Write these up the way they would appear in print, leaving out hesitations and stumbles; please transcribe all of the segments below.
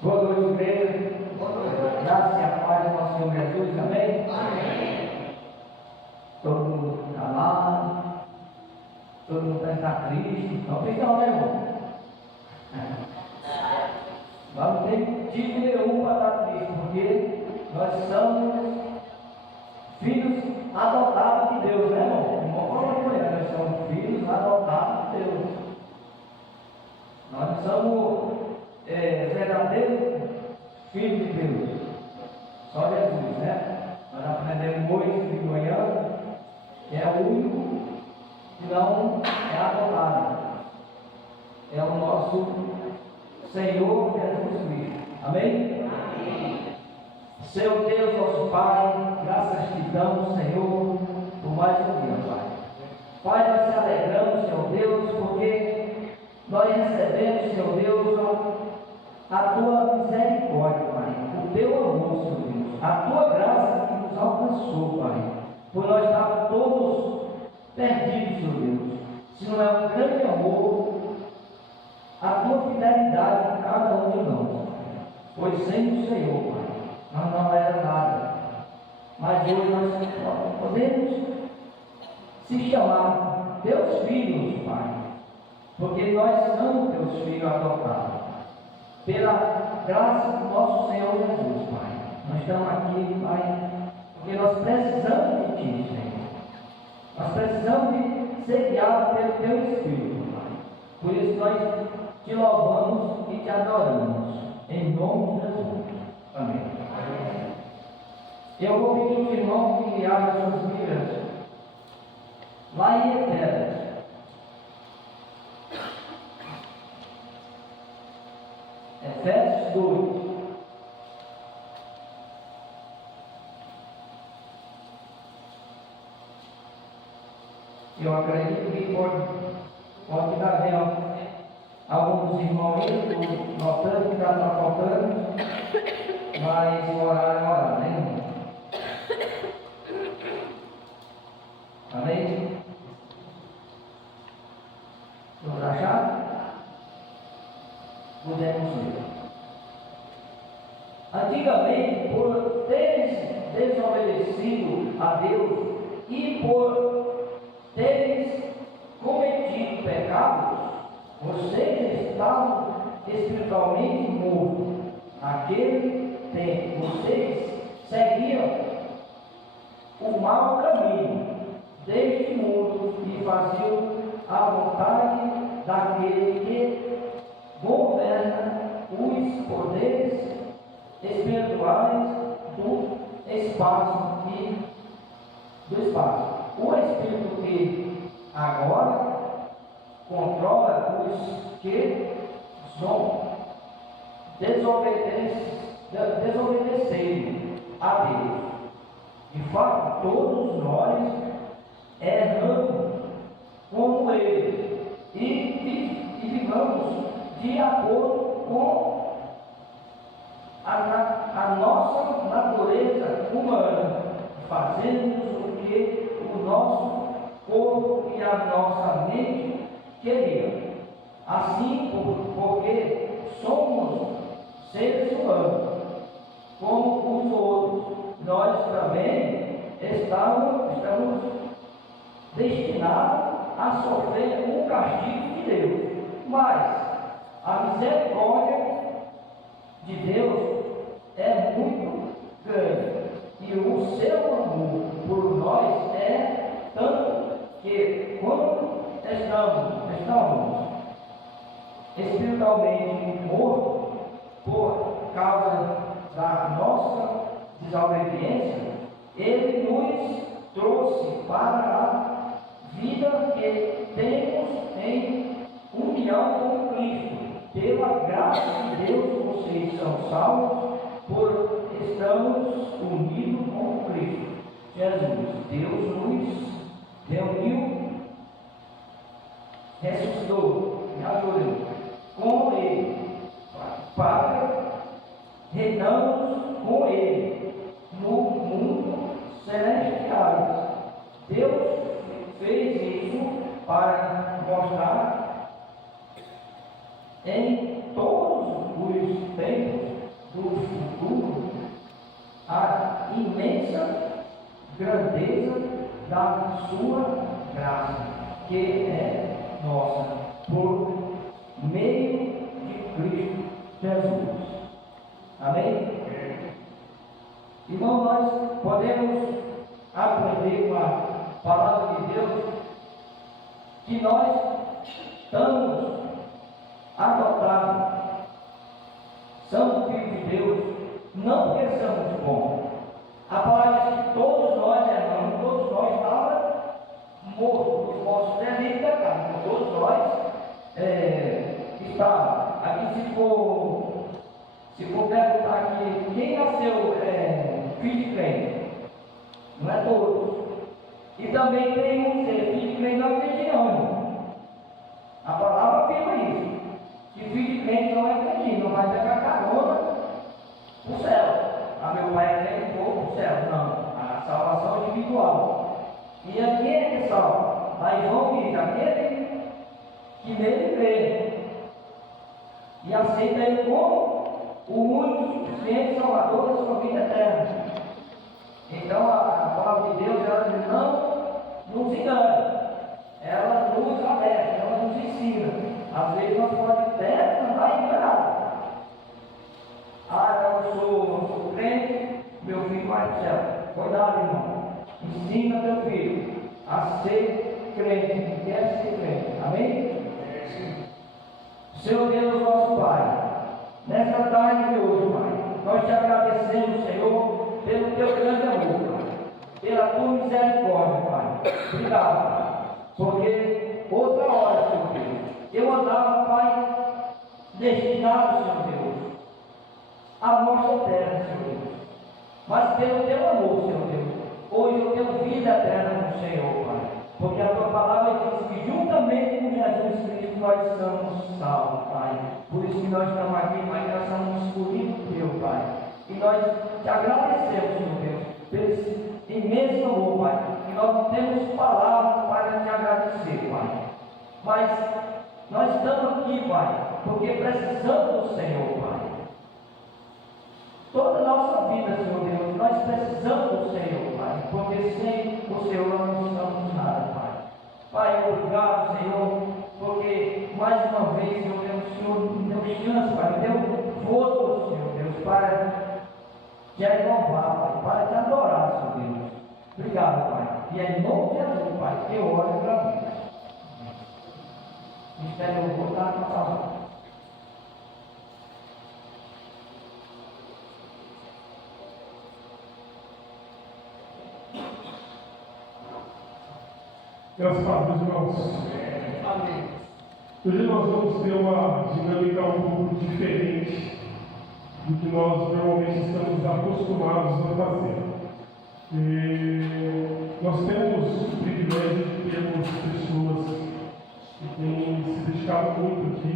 Boa noite, igreja. Graça e a paz do nosso Senhor Jesus, amém? Amém. Todo mundo calado, todo mundo está Cristo. Não tem não, né, irmão? Mas não tem motivo nenhum para estar triste, porque nós somos filhos adotados de Deus, né, irmão? Nós somos filhos adotados de Deus. Nós somos verdadeiros filhos de Deus. Só Jesus, né? Nós aprendemos hoje de manhã que é o único que não é adotado. É o nosso Senhor Jesus Cristo. Amém? Amém. Seu Deus, nosso Pai, graças te damos, Senhor, por mais um dia, Pai. Pai, nós te alegramos, Senhor Deus, porque nós recebemos, Senhor Deus, a tua misericórdia, Pai, o teu amor, Senhor Deus, a tua graça que nos alcançou, Pai, por nós estarmos todos perdidos, Senhor Deus. Se não é um grande amor, a tua fidelidade em cada um de nós, pois sem o Senhor, Pai, nós não era nada, mas hoje nós podemos se chamar teus filhos, Pai, porque nós somos teus filhos adotados, pela graça do nosso Senhor Jesus, Pai. Nós estamos aqui, Pai, porque nós precisamos de Ti, Senhor. Nós precisamos de ser guiados pelo Teu Espírito, Pai. Por isso nós te louvamos e te adoramos, em nome de Jesus. Amém. Eu vou pedir aos irmãos que abram suas Bíblias lá em Efésios. Efésios 2. Eu acredito que pode haver alguns irmãos aí, notando que está faltando, mas o horário é horário, né, irmão? Amém? Vamos achar? Podemos ver. Antigamente, por teres desobedecido a Deus e por teres cometido pecados, vocês estavam espiritualmente mortos. Naquele tempo, vocês seguiam o mau caminho deste mundo e faziam a vontade daquele que governa os poderes espirituais do espaço e do espaço. O Espírito que agora controla os que desobedeceram a Deus. De fato, todos nós erramos como Ele e vivamos de acordo com a nossa natureza humana, fazendo o que o nosso corpo e a nossa mente queriam. Assim, porque somos seres humanos, como os outros, nós também estamos destinados a sofrer um castigo de Deus. Mas a misericórdia de Deus é muito grande e o seu amor por nós é tanto que quando estamos espiritualmente mortos por causa da nossa desobediência, Ele nos trouxe para a vida que temos em união com Cristo. Pela graça de Deus, vocês são salvos por estarmos unidos com Cristo Jesus. Deus nos reuniu, ressuscitou, me ajudou com Ele, para reinarmos com Ele no mundo celestial. Deus fez isso para mostrar em todos os tempos grandeza da sua graça, que é nossa, por meio de Cristo Jesus. Amém? Irmão, nós podemos aprender com a palavra de Deus que nós estamos adotados, somos filhos de Deus, não porque somos bons. A palavra diz que todos nós, irmãos, todos nós estávamos mortos nos nossos delitos da carne, todos nós estávamos. Aqui se for perguntar aqui, quem nasceu filho de crente? Não é todos. E também tem um ser filho de crente não é crente. A palavra afirma isso, que filho de crente não é crente, não vai pegar carona para o céu. Meu pai é crente, vou para o céu. Não, a salvação é individual. E aquele que salva, aí João diz, aquele que nele crê e aceita ele como o único suficiente Salvador da sua vida eterna. Então a palavra de Deus, ela não nos engana, ela nos alerta, ela nos ensina. Às vezes nós podemos até andar enganado. Eu não sou crente, meu filho vai para o céu. Cuidado, irmão. Ensina teu filho a ser crente, quer ser crente. Amém? Senhor Deus, nosso Pai, nesta tarde de hoje, Pai, nós te agradecemos, Senhor, pelo teu grande amor, Pai, pela tua misericórdia, Pai. Obrigado, Pai, porque outra hora, Senhor Deus, eu andava, Pai, destinado, Senhor Deus, à morte eterna, Senhor Deus. Mas pelo teu amor, Senhor Deus, hoje eu tenho vida eterna com o Senhor, Pai. Porque a tua palavra diz que juntamente com Jesus Cristo nós somos salvos, Pai. Por isso que nós estamos aqui, Pai, nós somos escolhidos teu, Pai. E nós te agradecemos, Senhor Deus, pelo esse imenso amor, Pai. E nós não temos palavras para te agradecer, Pai. Mas nós estamos aqui, Pai, porque precisamos do Senhor, Pai. Toda a nossa vida, Senhor Deus, nós precisamos do Senhor, Pai, porque sem o Senhor nós não somos nada, Pai. Pai, obrigado, Senhor, porque mais uma vez, Senhor Deus, o Senhor me deu chance, Pai, me deu voto, Senhor Deus, para te louvar, Pai, para te adorar, Senhor Deus. Obrigado, Pai. E é em nome de Jesus, Pai, que eu oro para mim. Espero eu voltar com a palavra. Graças a Deus, irmãos. Amém. Hoje nós vamos ter uma dinâmica um pouco diferente do que nós normalmente estamos acostumados a fazer. Nós temos o privilégio de termos pessoas que têm se dedicado muito aqui.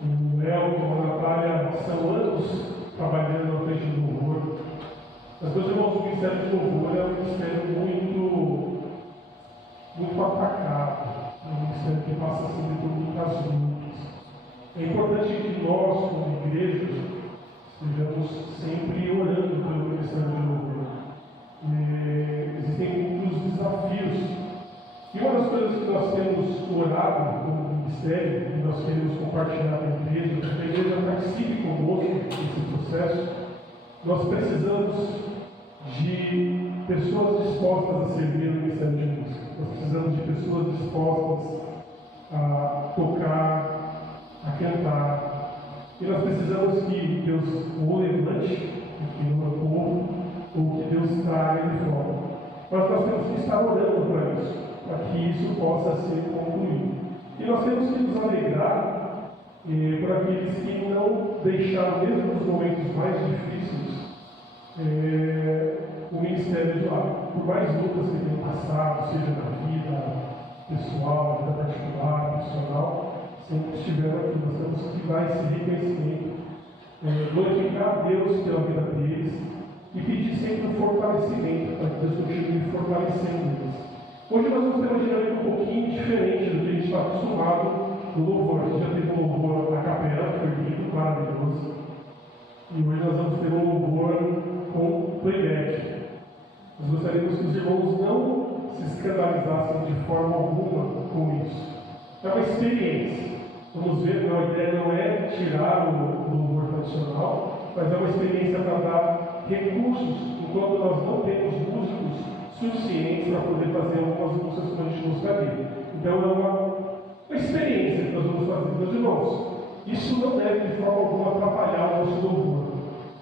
O Léo e a Natália são anos trabalhando na frente do louvor. Mas, meus irmãos, o Ministério de Louvor é um ministério muito atacado, é um ministério que passa sempre por muitas lutas. É importante que nós, como igreja, estejamos sempre orando pelo Ministério de Louvor. Existem muitos desafios. E uma das coisas que nós temos orado como ministério, e nós queremos compartilhar com a igreja, para que a igreja participe conosco nesse processo, nós precisamos de pessoas dispostas a servir no Ministério de Música. Nós precisamos de pessoas dispostas a tocar, a cantar. E nós precisamos que Deus ou levante aqui no meu povo, ou que Deus traga de fora. Mas nós temos que estar orando para isso, para que isso possa ser concluído. E nós temos que nos alegrar por aqueles que não deixaram, mesmo nos momentos mais difíceis, o ministério de lado. Por mais lutas que tenham passado, seja na vida pessoal, na vida particular, profissional, sempre estiveram aqui. Nós temos que dar esse reconhecimento, glorificar a Deus pela vida deles e pedir sempre um fortalecimento, para que Deus continue fortalecendo eles. Hoje nós vamos ter uma dinâmica um pouquinho diferente do que a gente está acostumado no louvor. A gente já teve um louvor na capela, que foi lindo, maravilhoso. E hoje nós vamos ter um louvor com playback. Nós gostaríamos gostaríamos que os irmãos não se escandalizassem de forma alguma com isso. É uma experiência. Vamos ver, a ideia não é tirar o louvor tradicional, mas é uma experiência para dar recursos, enquanto nós não temos músicos suficientes para poder fazer algumas músicas como a gente gostaria. Então é uma experiência que nós vamos fazer. Meus irmãos, isso não deve de forma alguma atrapalhar o nosso louvor.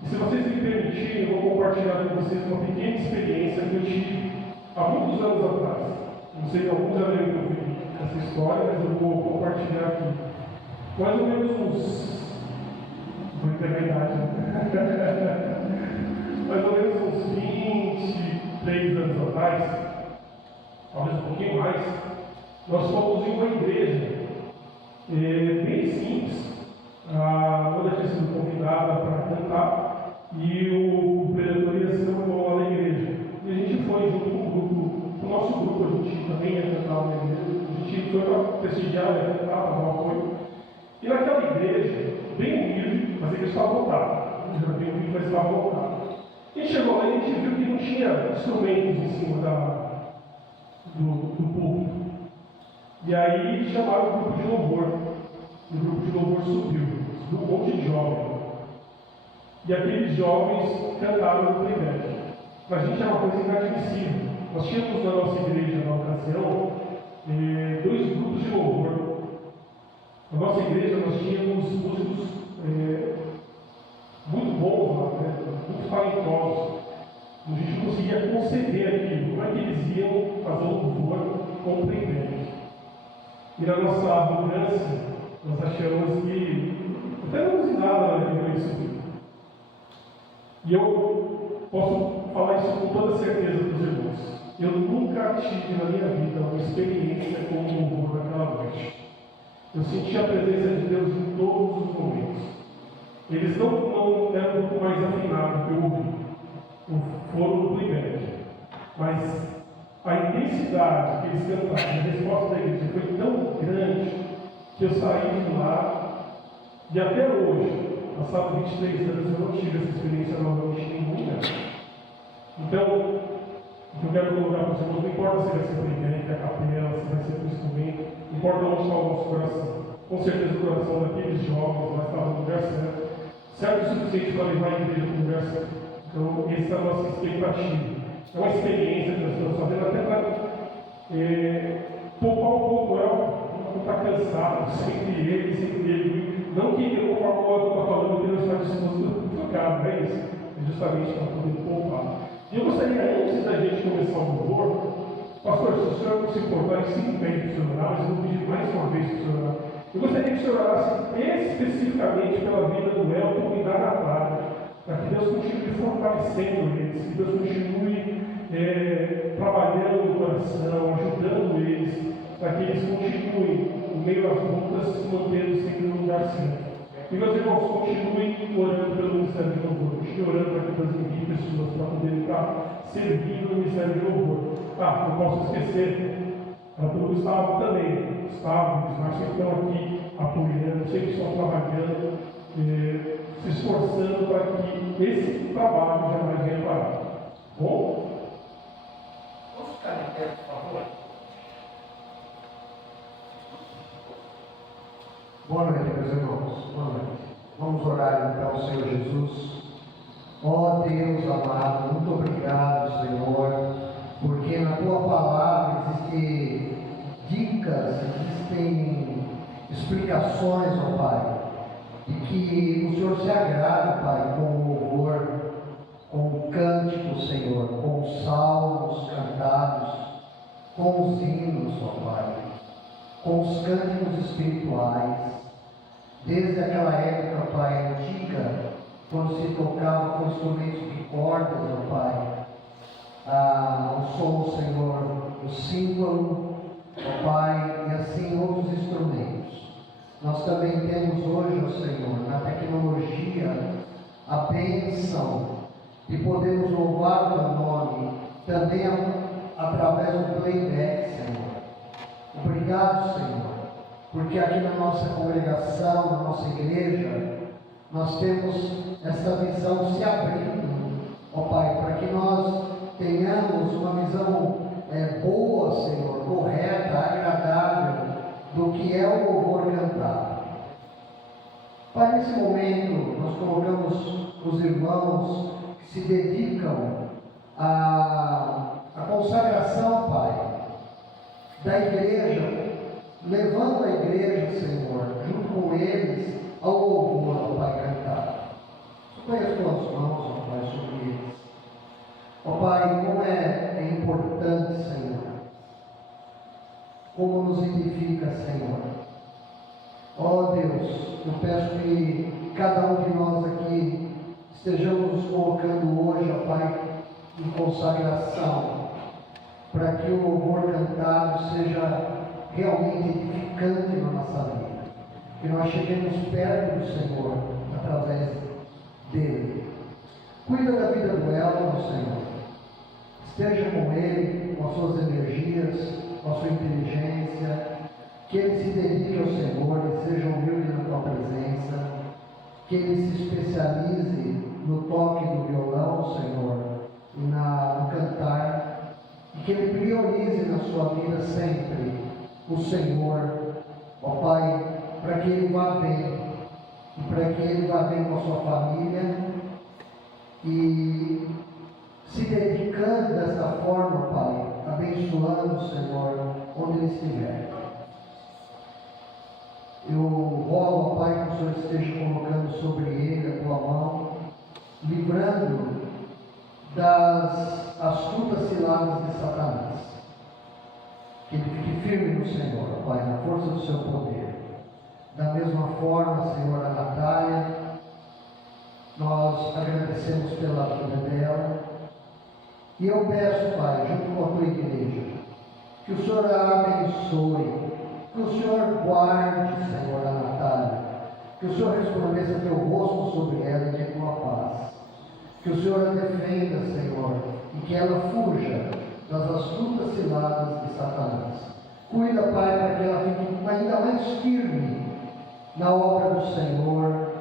E se vocês me permitirem, eu vou compartilhar com vocês uma pequena experiência que eu tive há muitos anos atrás. Não sei se alguns já devem ouvir essa história, mas eu vou compartilhar aqui. Mais ou menos uns. Vou ter a idade, né? Mais ou menos uns 23 anos atrás, talvez um pouquinho mais, nós fomos em uma igreja bem simples. A banda tinha sido convidada para cantar e o pregador ia ser um bom lá na igreja. E a gente foi junto com o grupo, o nosso grupo, a gente também ia cantar na igreja. A gente foi para prestigiar, ia cantar, para dar um apoio. E naquela igreja, bem humilde, mas a igreja estava lotada. Era bem humilde, mas estava lotada. A gente chegou lá e a gente viu que não tinha instrumentos em cima do púlpito. E aí chamaram o grupo de louvor. O grupo de louvor subiu um monte de jovens. E aqueles jovens cantaram no playback. Para a gente é uma coisa inadmissível. Nós tínhamos na nossa igreja, na ocasião, 2 grupos de louvor. Na nossa igreja nós tínhamos músicos muito bons lá, né? Muito talentosos. A gente não conseguia conceber aquilo. Como é que eles iam fazer o louvor com o playback? E na nossa arrogância, nós achamos que até não nos nada naquele isso. E eu posso falar isso com toda certeza para os irmãos. Eu nunca tive na minha vida uma experiência com o louvor naquela noite. Eu senti a presença de Deus em todos os momentos. Eles não eram um pouco mais afinados que eu ouvi. Foram no playback. Mas a intensidade que eles cantaram, a resposta da igreja foi tão grande que eu saí de lá e até hoje, passados 23 anos, eu não tive essa experiência novamente em nenhum lugar. Então, o que eu quero colocar para os irmãos, não importa se vai ser playback, a capela, se vai ser um instrumento, importa onde está o nosso coração. Com certeza o coração daqueles jovens vai estar no lugar certo o suficiente para levar a igreja para o lugar certo. Então, essa é a nossa expectativa. É uma experiência que nós estamos fazendo até para poupar um pouco não está cansado, sempre ele. Não que eu, conforme o outro está falando, que não está disposto a tocar, não é isso? É justamente para poder poupar. E eu gostaria, antes da gente começar o louvor, pastor, se o senhor não se importar em 5 minutos para o senhor orar, mas eu vou pedir mais uma vez para o senhor orar. Eu gostaria que o senhor orasse especificamente pela vida do Elton e da Natália, para que Deus continue fortalecendo eles, que Deus continue trabalhando no coração, ajudando eles, para que eles continuem, no meio das lutas, se mantendo sempre no lugar certo. E meus irmãos, continuem orando pelo Ministério de Louvor, continuem orando para que Deus envie pessoas para poderem estar servindo no Ministério de Louvor. Não posso esquecer, pelo Gustavo também. Gustavo e Bismarck sempre estão aqui apoiando, sempre estão trabalhando, se esforçando para que esse trabalho jamais venha parar. Bom? Vamos ficar de pé, por favor. Boa noite, meus irmãos. Boa noite. Vamos orar então ao Senhor Jesus. Ó Deus amado, muito obrigado, Senhor, porque na Tua palavra existem dicas, existem explicações, ó Pai, e que o Senhor se agrada, Pai, com o louvor, com o cântico, Senhor, com os salmos cantados, com os hinos, ó Pai, com os cânticos espirituais. Desde aquela época, Pai, antiga, quando se tocava com instrumentos de cordas, ó Pai, o som, Senhor, o símbolo, ó Pai, e assim outros instrumentos. Nós também temos hoje, ó Senhor, na tecnologia, a bênção de podermos louvar o Teu nome, também através do playback, Senhor. Obrigado, Senhor, porque aqui na nossa congregação, na nossa igreja, nós temos essa visão se abrindo, ó Pai, para que nós tenhamos uma visão boa, Senhor, correta, agradável do que é o louvor cantado. Pai, nesse momento, nós colocamos os irmãos que se dedicam à consagração, Pai, da igreja, levando a igreja, Senhor, junto com eles, ao louvor, ó Pai, cantado. Põe as tuas mãos, ó Pai, sobre eles. Ó Pai, como é importante, Senhor, como nos edifica, Senhor. Ó Deus, eu peço que cada um de nós aqui estejamos nos colocando hoje, ó Pai, em consagração, para que o louvor cantado seja realmente edificante na nossa vida, que nós cheguemos perto do Senhor através dele. Cuida da vida do Elton, Senhor. Esteja com ele, com as suas energias, com a sua inteligência, que ele se dedique ao Senhor e seja humilde na tua presença, que ele se especialize no toque do violão, Senhor, e no cantar, e que ele priorize na sua vida sempre o Senhor, ó Pai, para que ele vá bem, e para que ele vá bem com a sua família, e se dedicando dessa forma, Pai, abençoando o Senhor onde ele estiver. Eu rogo, Pai, que o Senhor esteja colocando sobre ele a tua mão, livrando das astutas ciladas de Satanás. Que ele fique firme no Senhor, Pai, na força do seu poder. Da mesma forma, Senhor, a Natália, nós agradecemos pela vida dela. E eu peço, Pai, junto com a tua igreja, que o Senhor a abençoe, que o Senhor guarde, Senhor, a Natália, que o Senhor resplandeça teu rosto sobre ela e dê tua paz, que o Senhor a defenda, Senhor, e que ela fuja das astutas ciladas de Satanás. Cuida, Pai, para que ela fique ainda mais firme na obra do Senhor,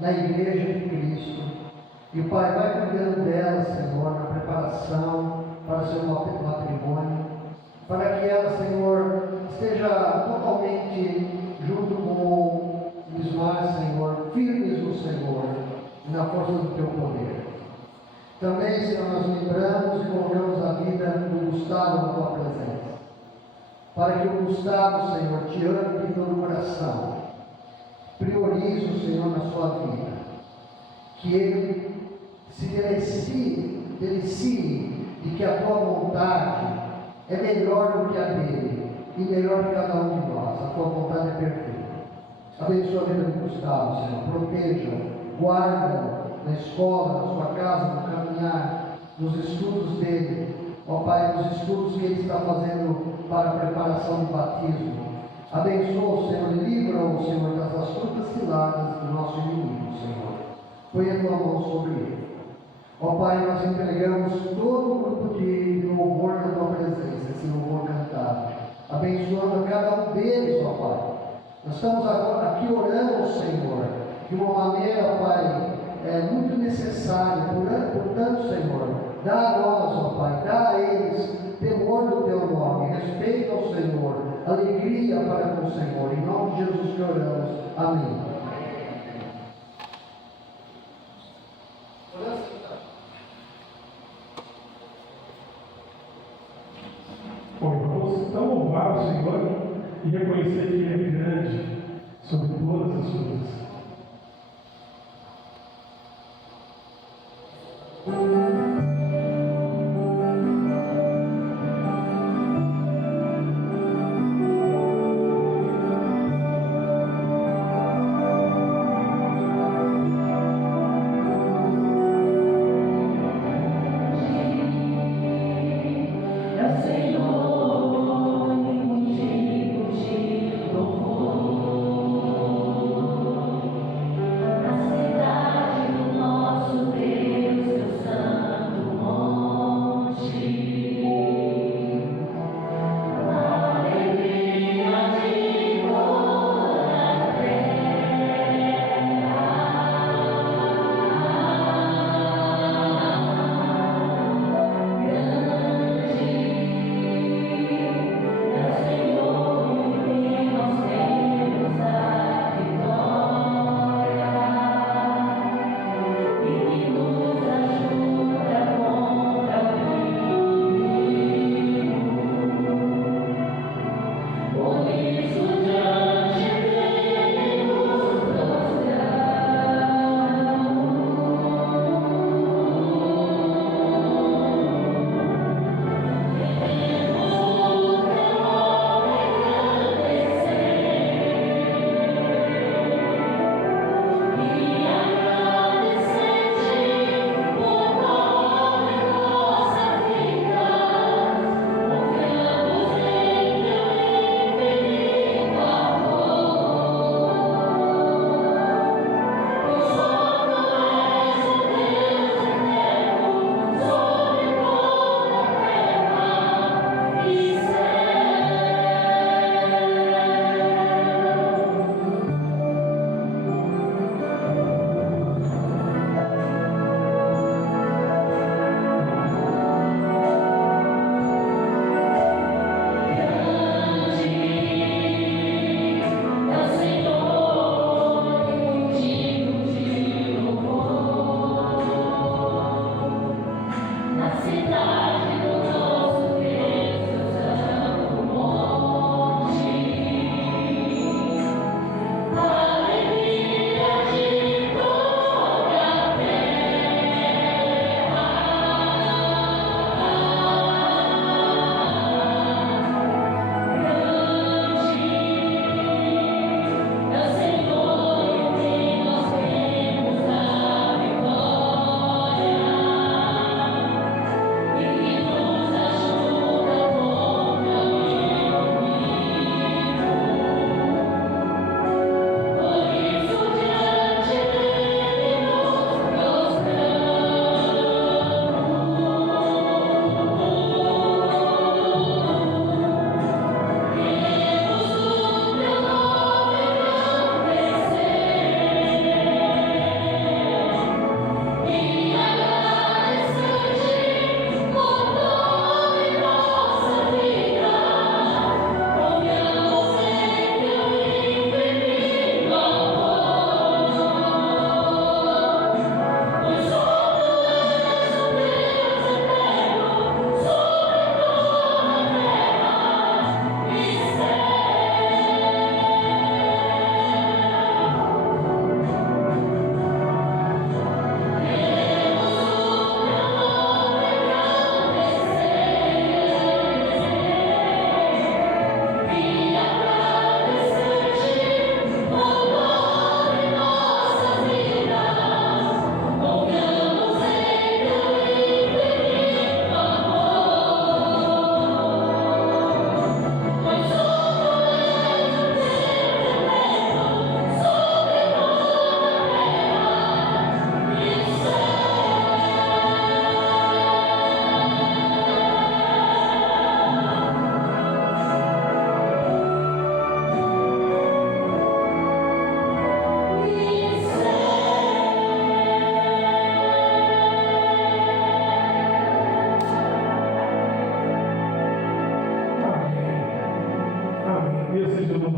na igreja de Cristo. E, Pai, vai cuidando dela, Senhor, na preparação para o seu matrimônio, para que ela, Senhor, esteja totalmente junto com o Ismar, Senhor, firmes no Senhor e na força do teu poder. Também, Senhor, nós lembramos e colocamos a vida do Gustavo na tua presença, para que o Gustavo, Senhor, te ame de todo o coração, priorize o Senhor na sua vida, que ele se delicie de que a tua vontade é melhor do que a dele e melhor que cada um de nós. A tua vontade é perfeita. Abençoa a vida de Gustavo, Senhor. Proteja, guarda na escola, na sua casa, no caminhar, nos estudos dele. Ó Pai, nos estudos que ele está fazendo para a preparação do batismo. Abençoa, Senhor, livra-o, Senhor, das astutas ciladas do nosso inimigo, Senhor. Põe a tua mão sobre ele. Ó Pai, nós entregamos todo o grupo de louvor na tua presença, esse louvor cantado, abençoando a cada um deles, ó Pai. Nós estamos agora aqui orando ao Senhor, de uma maneira, Pai, muito necessária. Portanto, Senhor, dá a nós, ó Pai, dá a eles temor do teu nome, respeito ao Senhor, alegria para com o Senhor. Em nome de Jesus que oramos. Amém. Bom, vamos então louvar o Senhor e reconhecer que Ele é grande sobre todas as coisas. Na cidade do nosso Deus, teu santo.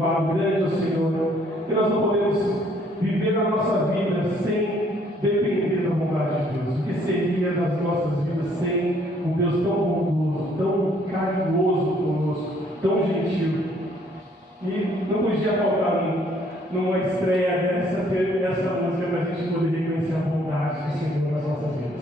louvado, grande é o Senhor. E nós não podemos viver a nossa vida sem depender da bondade de Deus. O que seria das nossas vidas sem um Deus tão bondoso, tão carinhoso conosco, tão gentil? E não podia faltar numa estreia dessa, ter essa música para a gente poder reconhecer a bondade do Senhor nas nossas vidas.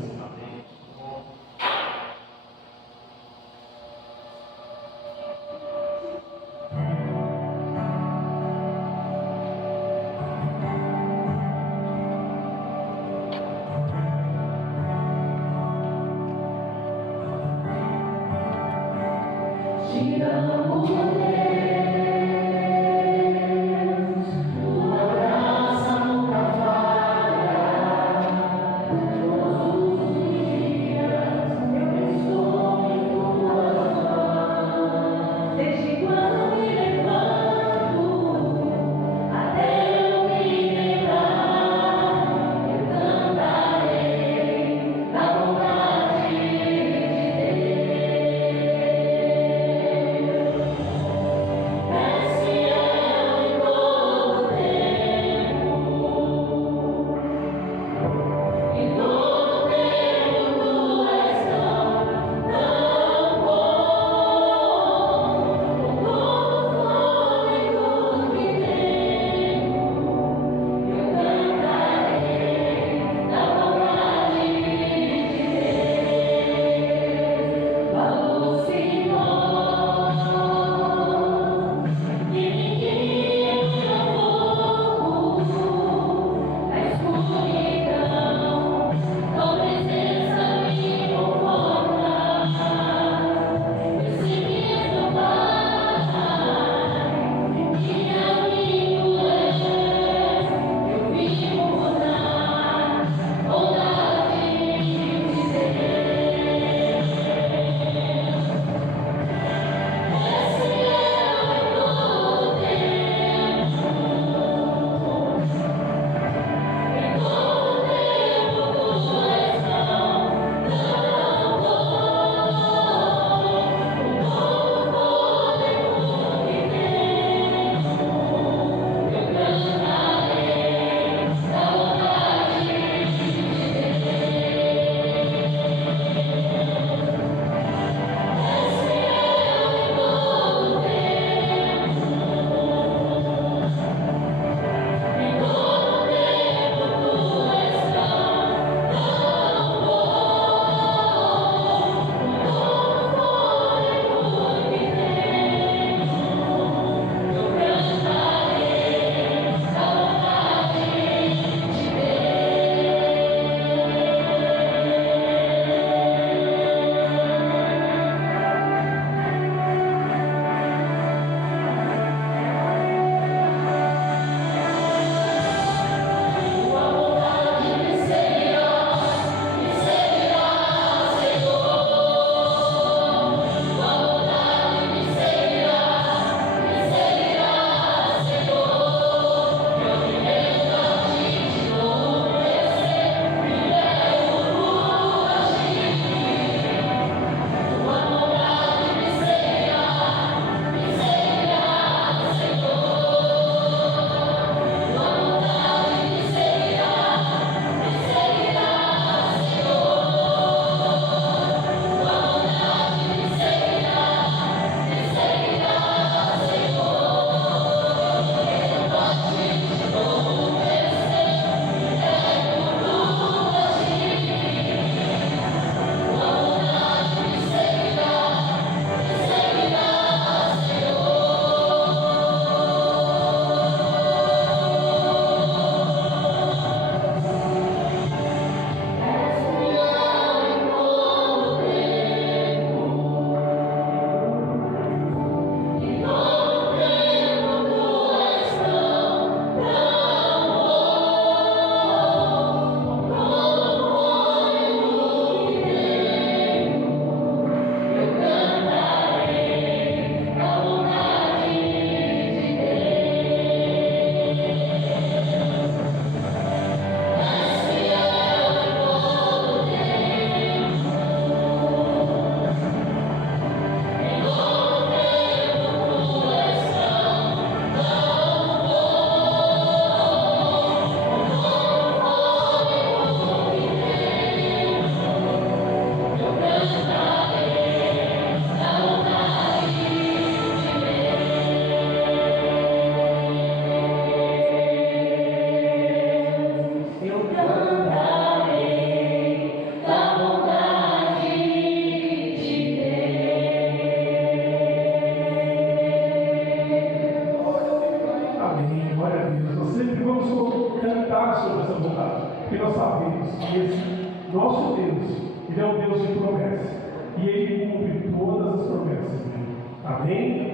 diz que esse nosso Deus, Ele é um Deus de promessa. E Ele cumpre todas as promessas dele. Amém?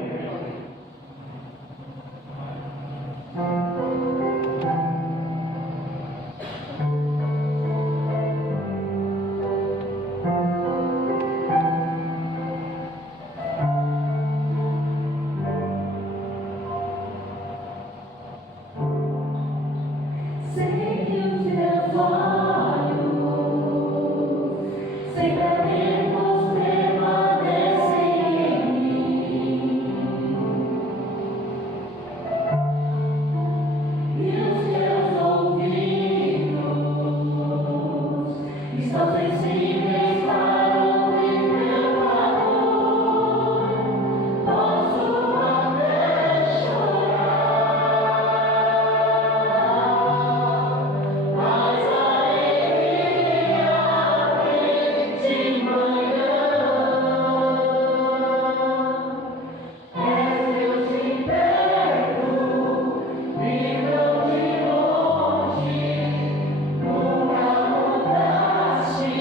Sei que os teus olhos sempre atentos permanecem em mim, e os teus ouvidos estão sensíveis para ouvir meu clamor. Posso até chorar, mas a alegria vem de manhã. És Deus de perto, e não de longe. Nunca mudaste,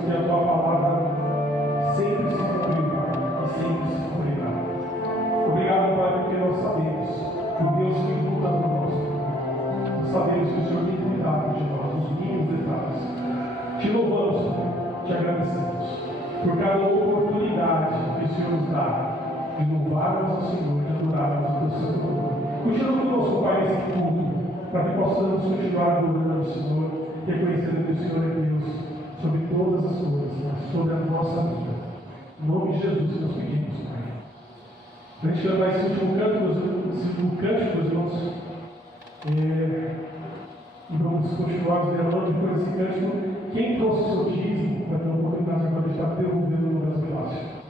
que a tua palavra sempre se cumpriu, Pai, e sempre se cumprirá. Obrigado, Pai, porque nós sabemos que o Deus que luta por nós, nós sabemos que o Senhor tem cuidado de nós, nos mínimos detalhes. Te louvamos, Pai, te agradecemos por cada oportunidade que o Senhor nos dá de louvarmos ao Senhor, de adorarmos o teu santo nome. Continua conosco, Pai, nesse culto, para que possamos continuar adorando o Senhor, reconhecendo que o Senhor é Deus sobre todas as coisas, sobre a nossa vida. Em nome de Jesus que nós pedimos, Pai. Para a gente cantar esse último cântico, meus irmãos, e vamos continuar venerando depois desse cântico. Quem trouxe o seu dízimo para ter uma oportunidade agora de estar devolvendo no lugar de graça?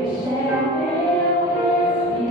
Este é o meu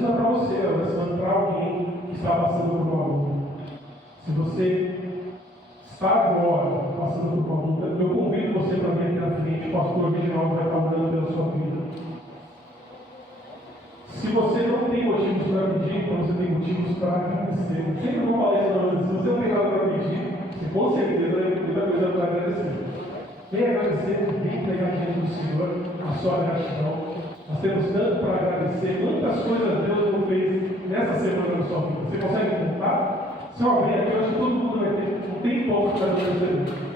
isso não é para você, é para alguém que está passando por uma luta. Se você está agora passando por uma luta, eu convido você para vir aqui na frente, o pastor original vai estar orando pela sua vida. Se você não tem motivos para pedir, então você tem motivos para agradecer. Eu sempre vou falar isso para você. Se você não tem nada para pedir, você com certeza tem muita coisa para agradecer. Vem agradecer, vem pegar diante do Senhor a sua gratidão. Nós temos tanto para agradecer, quantas coisas Deus não fez nessa semana na sua vida. Você consegue contar? Se alguém aqui, eu acho que todo mundo vai ter um tempo para agradecer.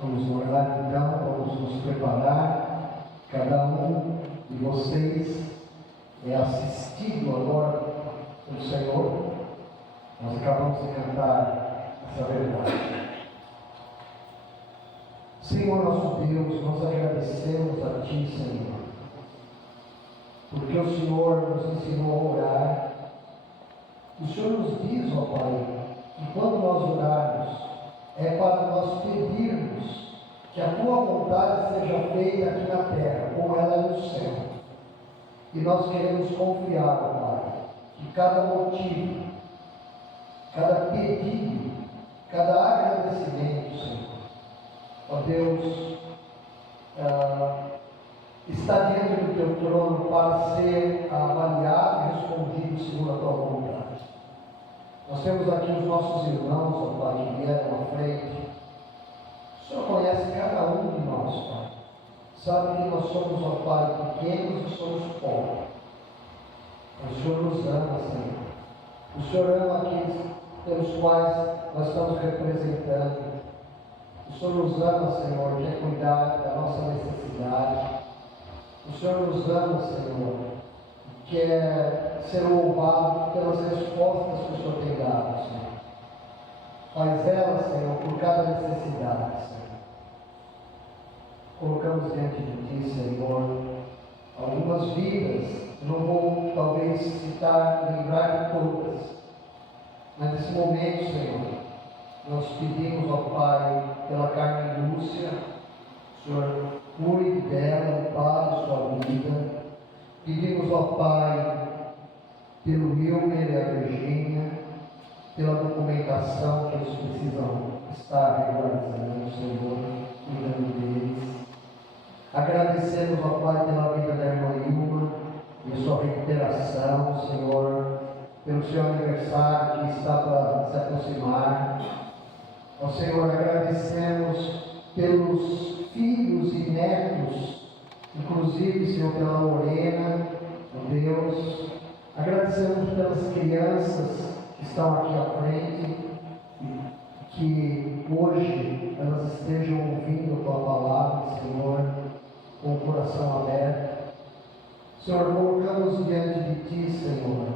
Vamos orar então, vamos nos preparar. Cada um de vocês é assistido agora pelo Senhor. Nós acabamos de cantar essa verdade. Senhor nosso Deus, nós agradecemos a Ti, Senhor, porque o Senhor nos ensinou a orar. O Senhor nos diz, ó Pai, que quando nós orarmos, é para nós pedirmos que a Tua vontade seja feita aqui na terra, como ela é no céu. E nós queremos confiar, ó Pai, que cada motivo, cada pedido, cada agradecimento, Senhor, ó Deus, está diante do Teu trono para ser avaliado e respondido segundo a Tua vontade. Nós temos aqui os nossos irmãos, ó Pai, que vieram à frente. O Senhor conhece cada um de nós, Pai. Sabe que nós somos, ó Pai, pequenos e somos pobres. O Senhor nos ama, Senhor. O Senhor ama aqueles pelos quais nós estamos representando. O Senhor nos ama, Senhor, quer cuidar da nossa necessidade. O Senhor nos ama, Senhor, quer ser louvado pelas respostas que o Senhor tem dado, Senhor. Faz ela, Senhor, por cada necessidade, Senhor. Colocamos diante de Ti, Senhor, algumas vidas. Não vou, talvez, lembrar de todas. Mas nesse momento, Senhor, nós pedimos ao Pai pela Carmen Lúcia. O Senhor cuide dela, ampare sua vida. Pedimos ao Pai pelo Wilmer e a Virgínia, pela documentação que eles precisam estar regularizando, Senhor, cuidando deles. Agradecemos ao Pai pela vida da irmã Ilma e a sua recuperação, Senhor, pelo seu aniversário que está para se aproximar. Ó Senhor, agradecemos pelos filhos e netos, inclusive, Senhor, pela Lorena, ó Deus. Agradecemos pelas crianças que estão aqui à frente, que hoje elas estejam ouvindo a Tua palavra, Senhor, com o coração aberto. Senhor, colocamos diante de Ti, Senhor,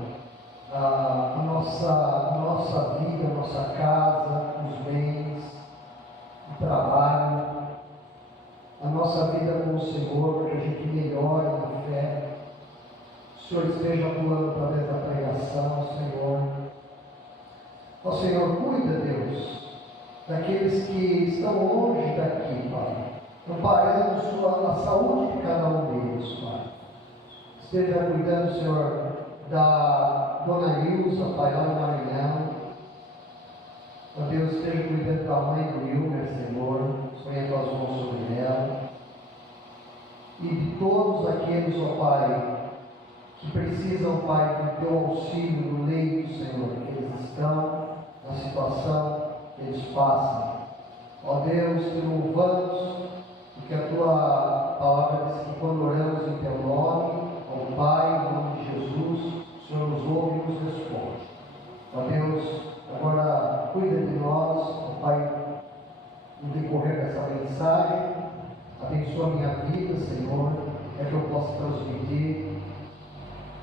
a nossa vida, a nossa casa, os bens, o trabalho, a nossa vida com o Senhor, para que a gente melhore na fé. O Senhor esteja atuando através da pregação, Senhor. Ó Senhor, cuida, Deus, daqueles que estão longe daqui, Pai. Amparando a saúde de cada um deles, Pai. Esteja cuidando, Senhor, da Dona Ilza, Pai, lá no Maranhão. Ó Deus, esteja cuidando da mãe do Wilmer, Senhor. Sonha com as mãos sobre ela. E de todos aqueles, ó Pai, que precisam, Pai, do Teu auxílio no leito, Senhor, que eles estão, na situação que eles passam. Ó Deus, Te louvamos, porque a Tua palavra diz que quando oramos em Teu nome, ao Pai, em nome de Jesus, o Senhor nos ouve e nos responde. Ó Deus, agora cuida de nós, ó Pai, no decorrer dessa mensagem. Abençoa a minha vida, Senhor, é que eu possa transmitir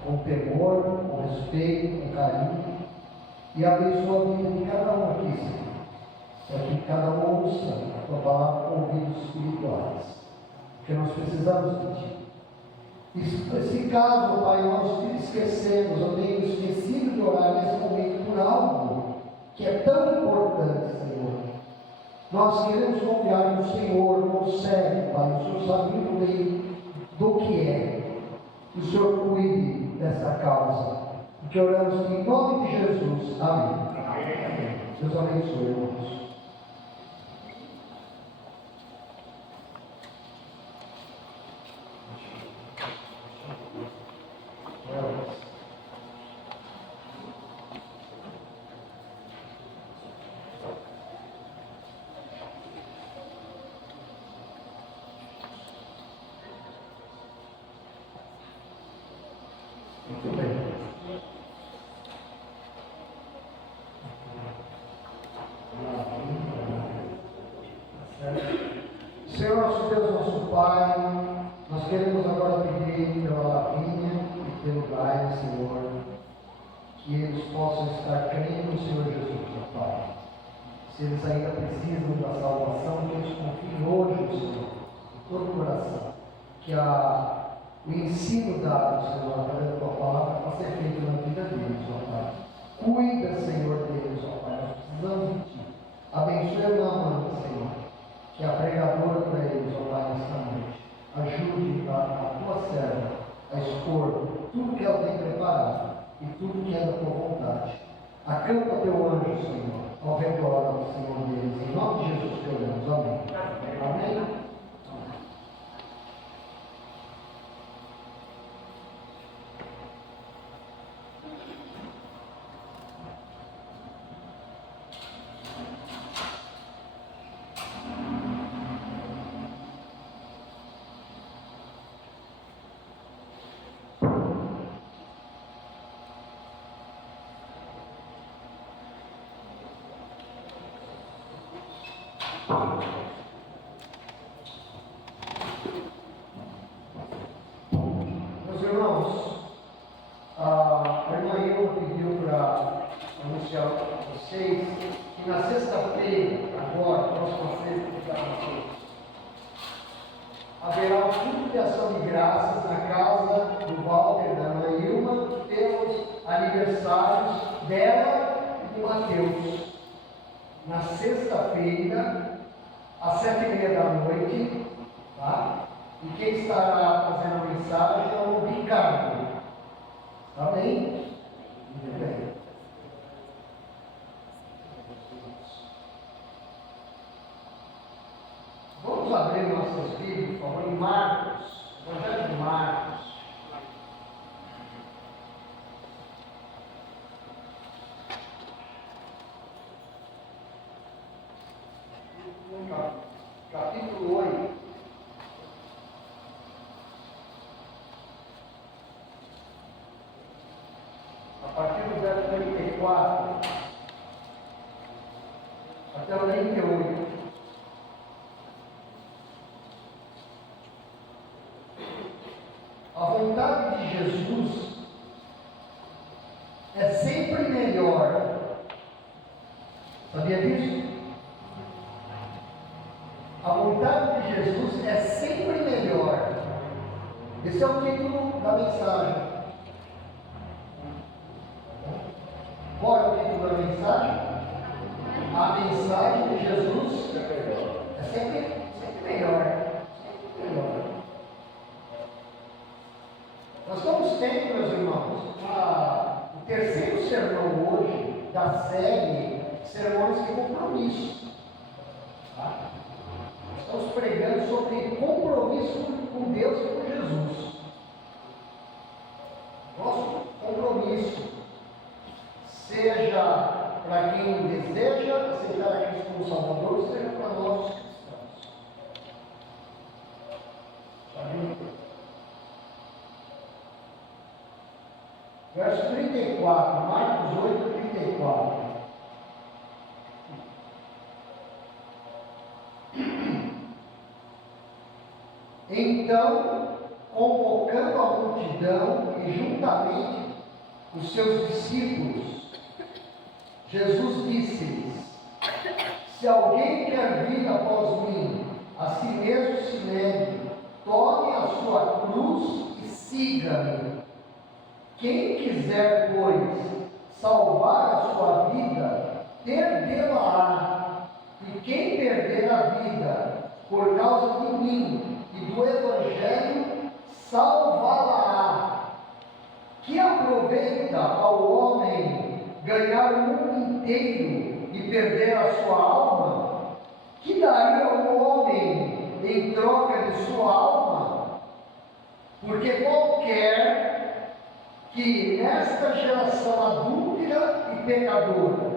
com temor, com respeito, com carinho, e abençoa a vida de cada um aqui, Senhor, para que cada um ouça a Tua palavra com ouvidos espirituais, porque nós precisamos de Ti. E se caso, Pai, nós esquecemos, eu tenho esquecido de orar nesse momento por algo que é tão importante, Senhor, nós queremos confiar no Senhor, no céu, Pai, o Senhor sabe muito bem do que é. que o Senhor cuide dessa causa. Que oramos em nome de Jesus. Amém. Deus abençoe, irmãos. Muito bem. Senhor nosso Deus, nosso Pai, nós queremos agora pedir pela Lavínia e pelo Brian, Senhor, que eles possam estar crendo no Senhor Jesus, ó Pai. Se eles ainda precisam da salvação, que eles confiem hoje no Senhor, de todo o coração, que o ensino dado, Senhor, através da Tua palavra, possa ser feito na vida deles, ó Pai. Cuida, Senhor, deles, ó Pai, nós precisamos de Ti. Abençoe a irmã Amanda, Senhor, que é a pregadora para eles, ó Pai, nesta noite. Ajude a Tua serva a expor tudo que ela tem preparado e tudo que é da Tua vontade. Acampa Teu anjo, Senhor, ao redor, Senhor, deles. Em nome de Jesus que oramos. Amém. Amém. Meus irmãos, a irmã Ilma pediu para anunciar para vocês que na sexta-feira, agora, próxima sexta, haverá um culto de ação de graças na casa do Walter, da irmã Ilma, pelos aniversários dela e do Mateus. Na sexta-feira, às 7h30, tá? E quem estará fazendo a mensagem é o Ricardo. Tá bem? Muito bem. Vamos abrir nossas Bíblias, por favor, em Marcos, Evangelho de Marcos. Capítulo 8. A partir do verso 34 até o 38. A vontade de Jesus é sempre melhor. Sabia disso? A vontade de Jesus é sempre melhor. Esse é o título da mensagem. Qual é o título da mensagem? A mensagem de Jesus é sempre melhor. Sempre melhor. Nós estamos tendo, meus irmãos, o terceiro sermão hoje da série Sermões de Compromisso. Tá? Estamos pregando sobre compromisso com Deus e com Jesus. Nosso compromisso, seja para quem deseja aceitar a Cristo como Salvador, seja para nós cristãos. Amém? Verso 34, Marcos 8, 34. Então, convocando a multidão e juntamente os seus discípulos, Jesus disse-lhes: se alguém quer vir após mim, a si mesmo se negue, tome a sua cruz e siga-me. Quem quiser, pois, salvar a sua vida, perdê-la-á. E quem perder a vida por causa de mim e do Evangelho, salvá-la-á. aproveita ao homem ganhar o mundo inteiro e perder a sua alma? Que daria o homem em troca de sua alma? Porque qualquer que nesta geração adúltera e pecadora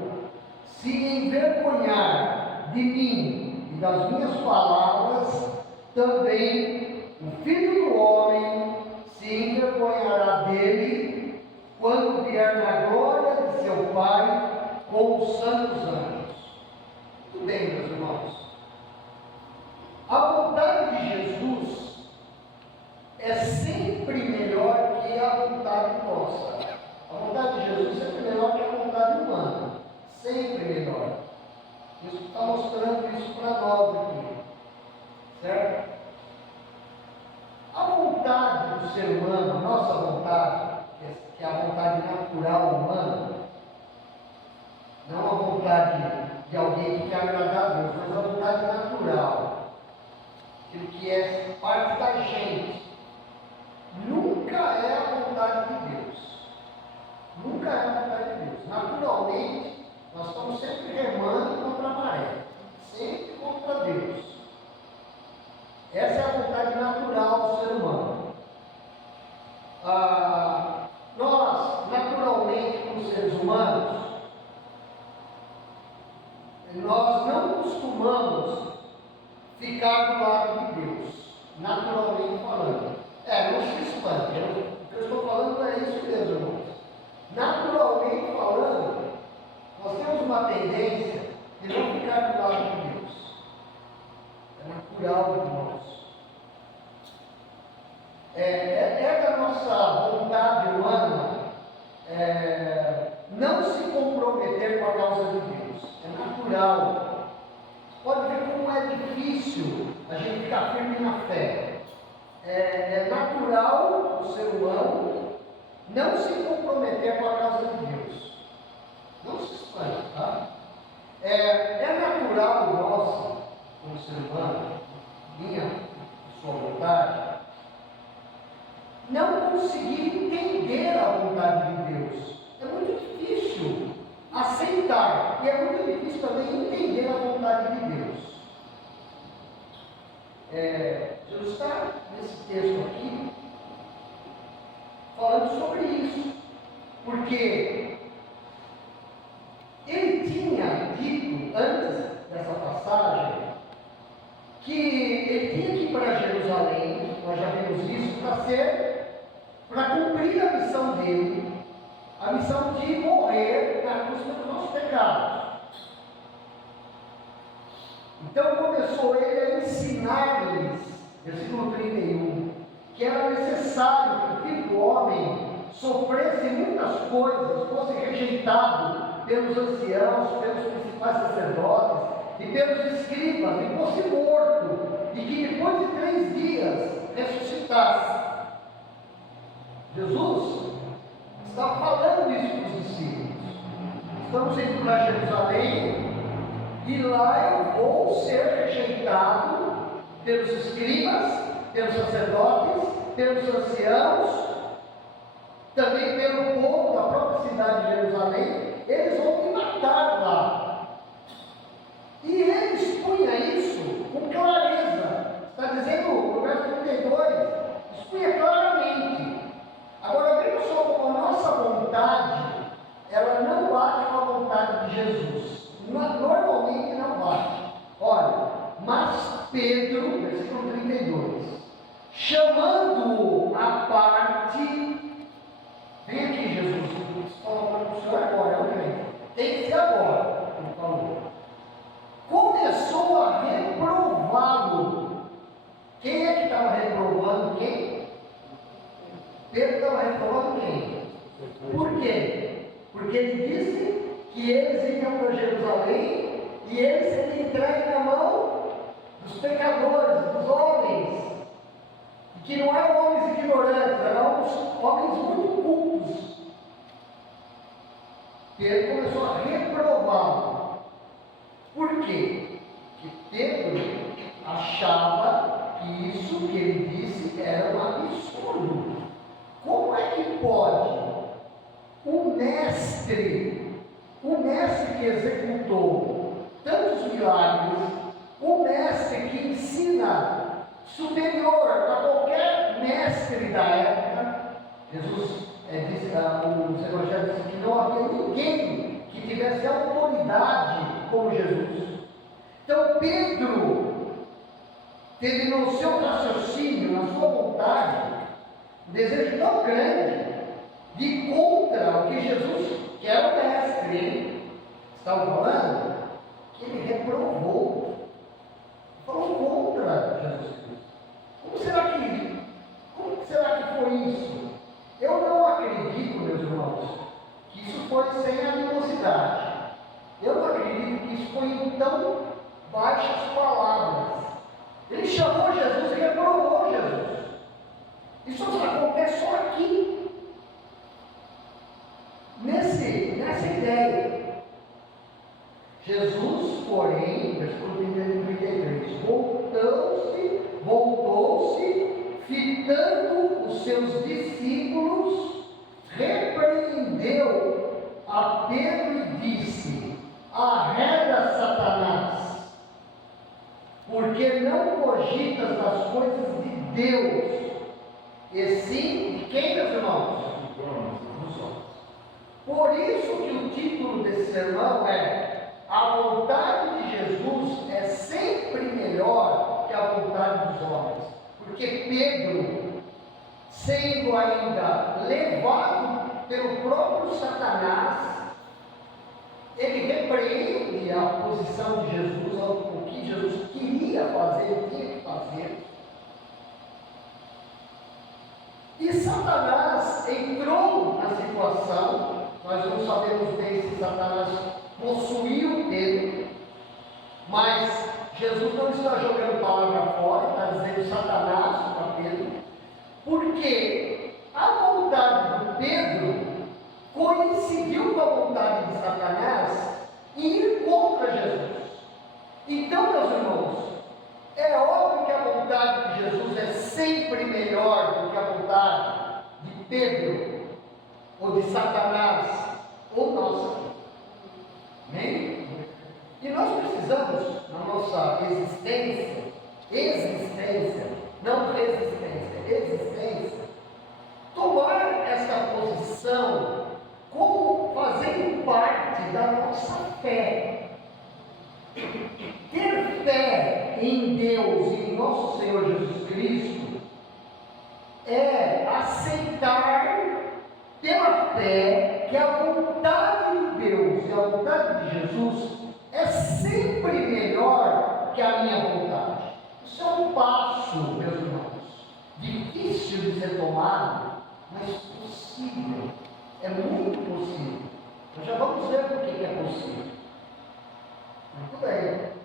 se envergonhar de mim e das minhas palavras, também o Filho do Homem se envergonhará dele quando vier na glória de seu Pai com os santos anjos. Muito bem, meus irmãos. A vontade de Jesus é sempre melhor que a vontade nossa. A vontade de Jesus é sempre melhor que a vontade humana. Sempre melhor. Isso está mostrando isso para nós aqui. Certo? A vontade do ser humano, a nossa vontade, que é a vontade natural humana, não a vontade de alguém que quer agradar a Deus, mas a vontade natural, aquilo que é parte da gente, nunca é a vontade de Deus. Nunca é a vontade de Deus. Naturalmente, nós estamos sempre remando contra a maré, sempre contra Deus. Essa é a vontade natural do ser humano. Nós, naturalmente, como seres humanos, nós não costumamos ficar do lado de Deus, naturalmente falando. Não se espante, o que eu estou falando é isso mesmo, irmãos. Naturalmente falando, nós temos uma tendência de não ficar do lado de Deus. É natural, irmãos. É da nossa vontade humana não se comprometer com a causa de Deus. É natural. Pode ver como é difícil a gente ficar firme na fé. É natural o ser humano não se comprometer com a causa de Deus. Não se espante, tá? É natural nosso, como ser humano, minha, sua vontade, não conseguir entender a vontade de Deus. É muito difícil aceitar e é muito difícil também entender a vontade de Deus. Jesus está nesse texto aqui falando sobre isso, porque ele tinha dito antes dessa passagem que ele tinha que ir para Jerusalém, nós já vimos isso, para cumprir a missão dele, a missão de morrer na cruz pelos nossos pecados. Então começou ele a ensinar-lhes, versículo 31, que era necessário que o Filho do Homem sofresse muitas coisas, fosse rejeitado pelos anciãos, pelos principais sacerdotes e pelos escribas, e fosse morto, e que depois de 3 dias ressuscitasse. Jesus está falando isso para os discípulos. Estamos indo para Jerusalém e lá eu vou ser rejeitado pelos escribas, pelos sacerdotes, pelos anciãos, também pelo povo da própria cidade de Jerusalém. Eles vão me matar lá. E ele expunha isso com clareza. Está dizendo no verso 32, expunha claramente. Agora veja só como a nossa vontade, ela não bate com a vontade de Jesus. Normalmente não bate. Olha, mas Pedro, versículo 32, chamando-o à parte, vem aqui Jesus, falou para o senhor agora, tem que ser agora, ele falou. Começou a reprová-lo. Quem é que estava reprovando quem? Pedro estava reprovando quem? Por quê? Porque ele disse que eles iam para Jerusalém e eles seriam entregues na mão dos pecadores, dos homens, e que não eram homens ignorantes, eram homens muito cultos. Pedro começou a reprová-lo. Por quê? Porque Pedro achava que isso que ele disse era um absurdo. Como é que pode mestre que ensina superior a qualquer mestre da época. Jesus os evangelhos dizem que não havia ninguém que tivesse autoridade como Jesus. Então Pedro teve no seu raciocínio, na sua vontade, um desejo tão grande de ir contra o que Jesus, que era o mestre, estava falando, que ele reprovou, falou contra Jesus Cristo. Como será que foi isso? Eu não acredito, meus irmãos, que isso foi sem animosidade. Eu não acredito que isso foi em tão baixas palavras. Ele chamou Jesus e reprovou Jesus. Isso acontece só aqui, nessa ideia. Jesus, porém, versículo 33, voltou-se, fitando os seus discípulos, repreendeu a Pedro e disse: arreda, Satanás, porque não cogitas das coisas de Deus, e sim de quem, meus irmãos? Dos homens. Por isso que o título desse sermão é: a vontade de Jesus é sempre melhor que a vontade dos homens. Porque Pedro, sendo ainda levado pelo próprio Satanás, ele repreende a posição de Jesus, o que Jesus queria fazer, tinha que fazer. E Satanás entrou na situação. Nós não sabemos bem se Satanás possuiu Pedro, mas Jesus não está jogando palavra fora, está dizendo Satanás para Pedro, porque a vontade do Pedro coincidiu com a vontade de Satanás em ir contra Jesus. Então, meus irmãos, é óbvio que a vontade de Jesus é sempre melhor do que a vontade de Pedro, ou de Satanás, ou nossa. Amém? E nós precisamos, na nossa existência, não existência, tomar essa posição como fazendo parte da nossa fé. Ter fé em Deus e em nosso Senhor Jesus Cristo é aceitar pela fé que a vontade de Deus e a vontade de Jesus é sempre melhor que a minha vontade. Isso é um passo, meus irmãos, difícil de ser tomado, mas possível. É muito possível. Nós já vamos ver por que é possível. Muito bem.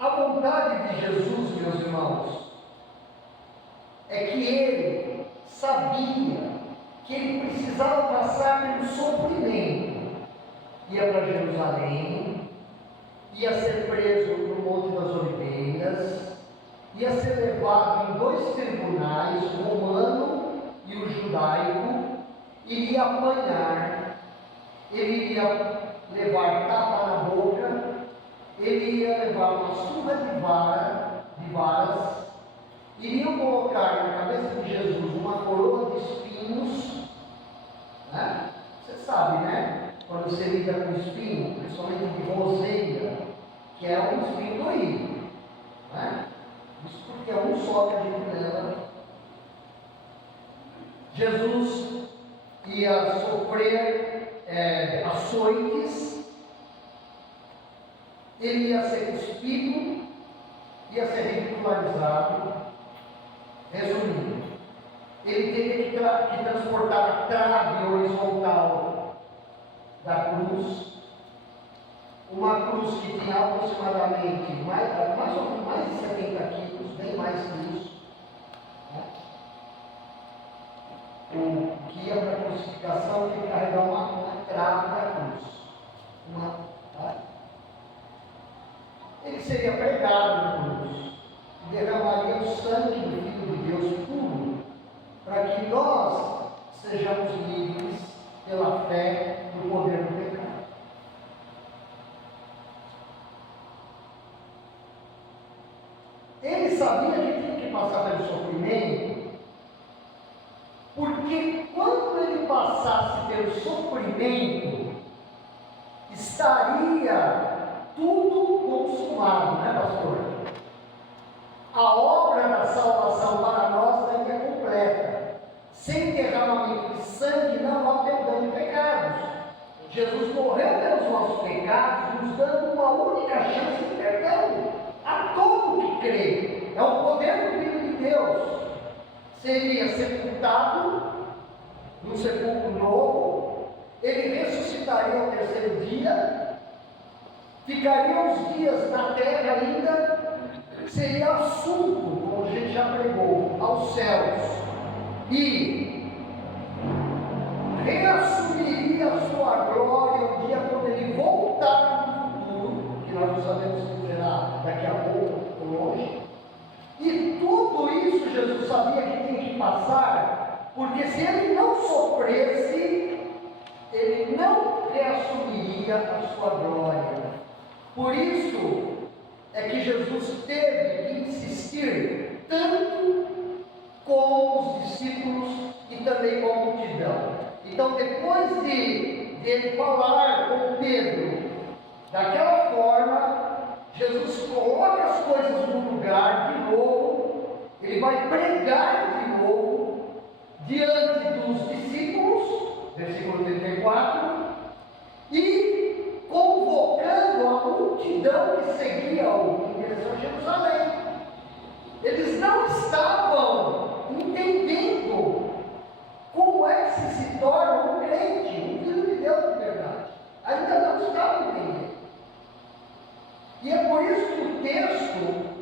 A vontade de Jesus, meus irmãos, é que ele sabia que ele precisava passar pelo sofrimento. Ia para Jerusalém, ia ser preso no Monte das Oliveiras, ia ser levado em 2 tribunais, o romano e o judaico, iria apanhar, ele ia levar tapa na boca, ele ia levar uma surra de varas, iriam colocar na cabeça de Jesus uma coroa de espinhos, né? Você sabe, né? Quando você lida com espinho, principalmente de roseira, que é um espinho doído, né? Isso porque é um só que a gente leva. Jesus ia sofrer açoites, ele ia ser cuspido, ia ser ridicularizado. Resumindo, ele teria que transportar a trave horizontal da cruz, uma cruz que tinha aproximadamente mais ou menos mais de 70 quilos, bem mais que isso, né? O que ia para a crucificação tinha que carregar uma trave da cruz, tá? Ele seria pregado na cruz, derramaria o sangue do Filho de Deus puro, para que nós sejamos livres pela fé do poder do pecado. ele sabia que tinha que passar pelo sofrimento, porque quando ele passasse pelo sofrimento, estaria tudo consumado, né, pastor? A obra da salvação para nós estaria completa. Sem derramamento de sangue não há perdão de pecados. Jesus morreu pelos nossos pecados, nos dando uma única chance de perdão a todo que crê. É o poder do Filho de Deus. Seria sepultado num sepulcro novo, ele ressuscitaria ao terceiro dia, ficaria uns dias na terra ainda, seria assunto, como a gente já pregou, aos céus, e reassumiria a sua glória o dia quando ele voltar no futuro, que nós não sabemos se será daqui a pouco ou longe. E tudo isso Jesus sabia que tinha que passar, porque se ele não sofresse, ele não reassumiria a sua glória. Por isso é que Jesus teve que insistir tanto com os discípulos e também com a multidão. Então, depois de ele falar com Pedro daquela forma, Jesus coloca as coisas no lugar de novo, ele vai pregar de novo diante dos discípulos, versículo 34, e convocando a multidão que seguia-o em direção a Jerusalém. Eles não estavam entendendo como é que se torna um crente, um filho de Deus de verdade. Ainda não estavam entendendo. E é por isso que o texto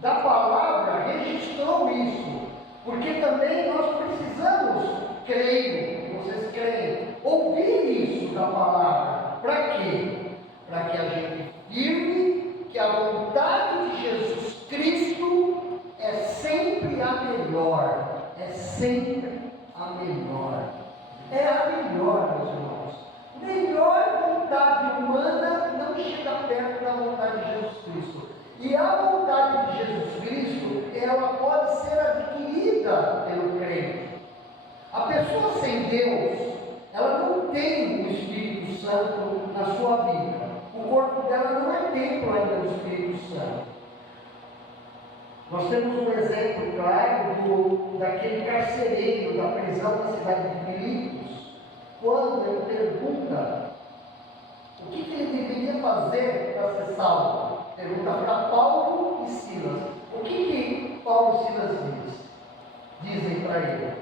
da palavra registrou isso, porque também nós precisamos, creio, vocês creem, ouvir isso da palavra. Para quê? Para que a gente firme que a vontade de Jesus Cristo é sempre a melhor, é sempre a melhor, é a melhor, meus irmãos. Melhor vontade humana não chega perto da vontade de Jesus Cristo. E a vontade de Jesus Cristo, ela pode ser adquirida pelo crente. A pessoa sem Deus, ela não tem o Espírito Santo na sua vida. O corpo dela não é templo ainda do Espírito Santo. Nós temos um exemplo claro daquele carcereiro da prisão da cidade de Filipos, quando ele pergunta o que ele deveria fazer para ser salvo. Pergunta para Paulo e Silas. O que Paulo e Silas dizem para ele?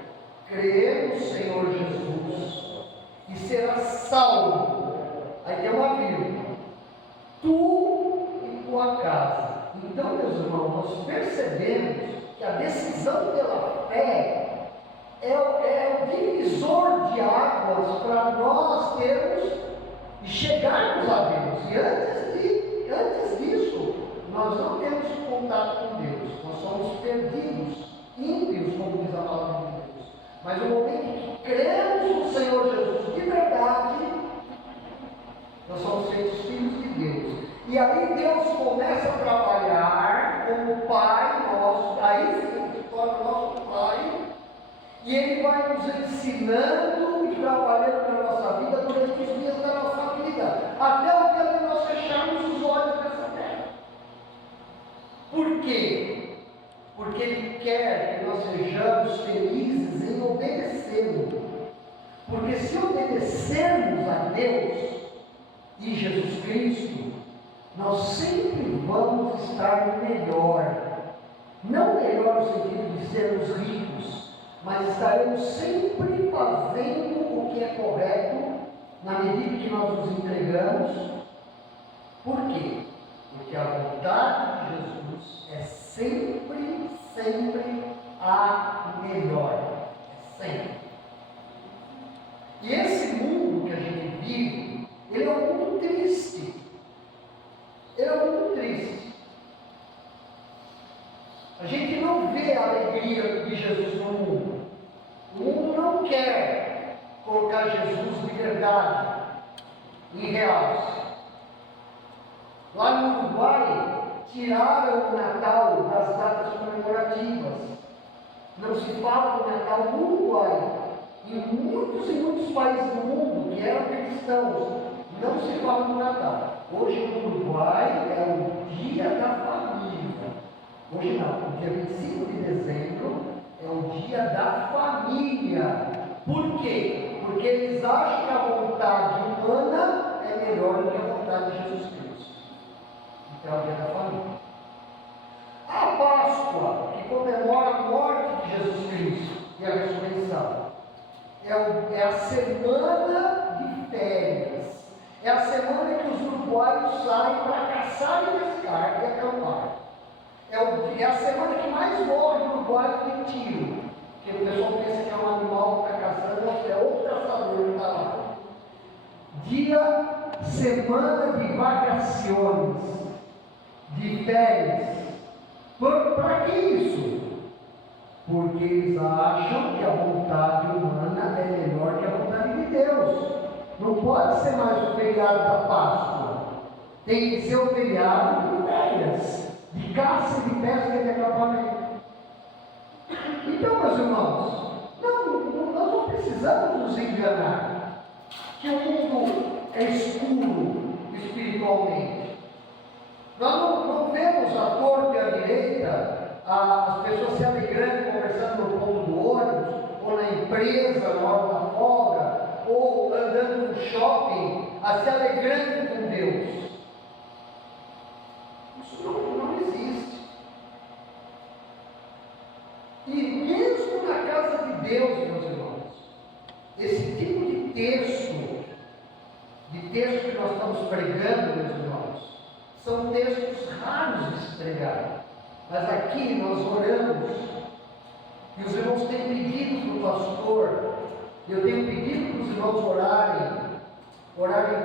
Crê no Senhor Jesus e serás salvo. Aí tem uma vírgula. Tu e tua casa. Então, meus irmãos, nós percebemos que a decisão pela fé é o divisor de águas para nós termos e chegarmos a Deus. E antes disso, nós não temos contato com Deus. Nós somos perdidos, ímpios, como diz a palavra de Deus. Mas no momento que cremos no Senhor Jesus de verdade, nós somos feitos filhos de Deus. E aí Deus começa a trabalhar como Pai nosso, aí sim, se torna nosso Pai, e Ele vai nos ensinando e trabalhando na nossa vida durante os dias da nossa vida, até o dia que nós fecharmos os olhos dessa terra. Por quê? Porque Ele quer que nós sejamos felizes em obedecê-lo. Porque se obedecermos a Deus e Jesus Cristo, nós sempre vamos estar melhor. Não melhor no sentido de sermos ricos, mas estaremos sempre fazendo o que é correto, na medida que nós nos entregamos. Por quê? Porque a vontade de Jesus é sempre, sempre a melhor. É sempre. E esse mundo que a gente vive, ele é um mundo triste. Ele é muito triste. A gente não vê a alegria de Jesus no mundo. O mundo não quer colocar Jesus de verdade em realce. Lá no Uruguai tiraram o Natal das datas comemorativas. Não se fala do Natal no Uruguai. Em muitos e muitos países do mundo que eram cristãos, não se fala do Natal. Hoje no Uruguai é o Dia da Família. Hoje não, o dia 25 de dezembro é o Dia da Família. Por quê? Porque eles acham que a vontade humana é melhor do que a vontade de Jesus Cristo. Então é o Dia da Família. A Páscoa, que comemora a morte de Jesus Cristo e a ressurreição, é a semana de férias. É a semana que os uruguaios saem para caçar e pescar e acampar. É a semana que mais morre no Uruguai de tiro. Porque o pessoal pensa que é um animal que está caçando, é outro caçador que está lá. Semana de vacações, de férias. Para que isso? Porque eles acham que a vontade humana é melhor que a vontade de Deus. Não pode ser mais o feriado da Páscoa. Tem que ser o feriado de férias, de caça, de pesca e de acampamento. Então, meus irmãos, nós não precisamos nos enganar que o mundo é escuro espiritualmente. Nós não vemos à torta e à direita as pessoas se alegrando, conversando no ponto do ônibus, ou na empresa, na hora da folga, ou andando no shopping, se alegrando com Deus. Isso não existe. E mesmo na casa de Deus, meus irmãos, esse tipo de texto que nós estamos pregando, meus irmãos, são textos raros de se pregar. Mas aqui nós oramos, e os irmãos têm pedido para o pastor, eu tenho pedido para os irmãos orarem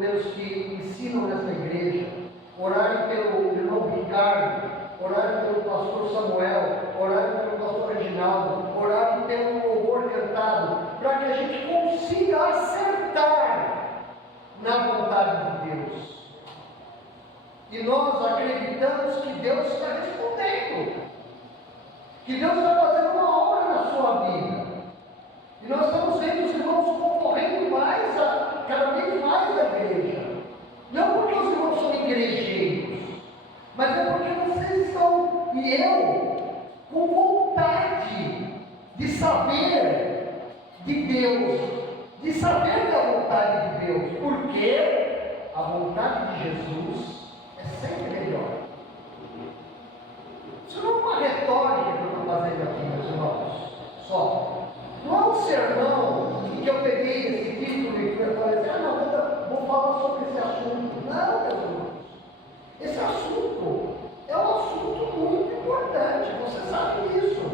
pelos que ensinam nessa igreja, orarem pelo irmão Ricardo, orarem pelo pastor Samuel, orarem pelo pastor Reginaldo, orarem pelo louvor cantado, para que a gente consiga acertar na vontade de Deus. E nós acreditamos que Deus está respondendo, que Deus está fazendo uma obra na sua vida. E nós estamos vendo os irmãos concorrendo cada vez mais à igreja. Não porque os irmãos são igrejeiros, mas é porque vocês estão, e eu, com vontade de saber de Deus, de saber da vontade de Deus, porque a vontade de Jesus é sempre melhor. Isso não é uma retórica que eu estou fazendo aqui, meus irmãos, só. Não é um sermão em que eu peguei esse título e falei assim, não, vou falar sobre esse assunto. Não, meus irmãos. Esse assunto é um assunto muito importante, você sabe disso.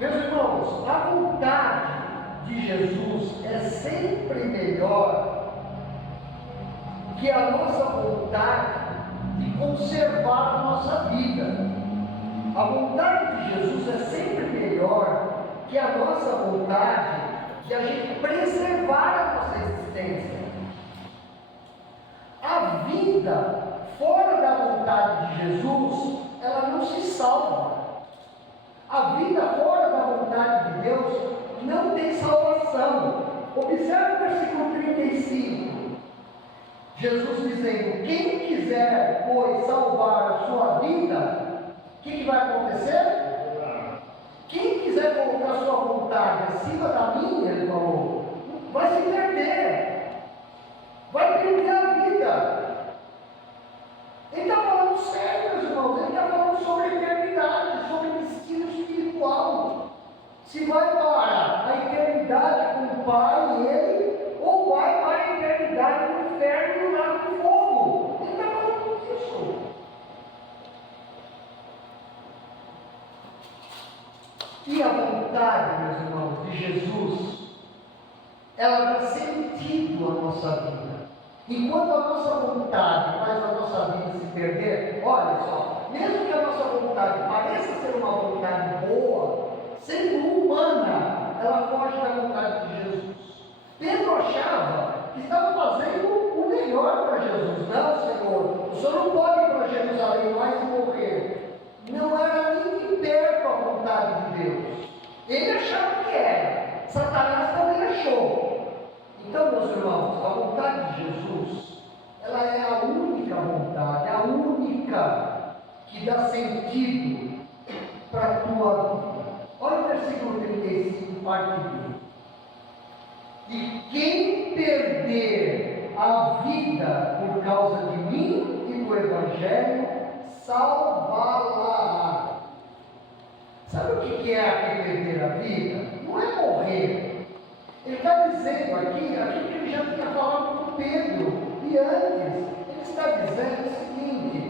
Meus irmãos, a vontade de Jesus é sempre melhor que a nossa vontade de conservar a nossa vida. A vontade de Jesus é sempre melhor que a nossa vontade de a gente preservar a nossa existência. A vida fora da vontade de Jesus, ela não se salva. A vida fora da vontade de Deus não tem salvação. Observe o versículo 35. Jesus dizendo, quem quiser, pois, salvar a sua vida, o que vai acontecer? Quem quiser colocar sua vontade acima da minha, ele falou, vai se perder, vai perder a vida. Ele está falando sério, meus irmãos, ele está falando sobre a eternidade, sobre o destino espiritual. Se vai para a eternidade com o Pai e Ele, ou vai para a eternidade no inferno e no lago de fogo. Ele está falando disso. E a vontade, meus irmãos, de Jesus, ela dá sentido à nossa vida. Enquanto a nossa vontade faz a nossa vida se perder, olha só, mesmo que a nossa vontade pareça ser uma vontade boa, sendo humana, ela foge da vontade de Jesus. Pedro achava estavam fazendo o melhor para Jesus. Não, Senhor, o Senhor não pode ir para Jerusalém mais e morrer. Não era nem de perto a vontade de Deus. Ele achava que era. Satanás também achou. Então, meus irmãos, a vontade de Jesus, ela é a única vontade, a única que dá sentido para a tua vida. Olha o versículo 35, parte B. E quem perder a vida por causa de mim e do Evangelho, salvá-la. Sabe o que é aqui perder a vida? Não é morrer. Ele está dizendo aqui, aquilo que ele já tinha falado com Pedro, e antes, ele está dizendo o seguinte: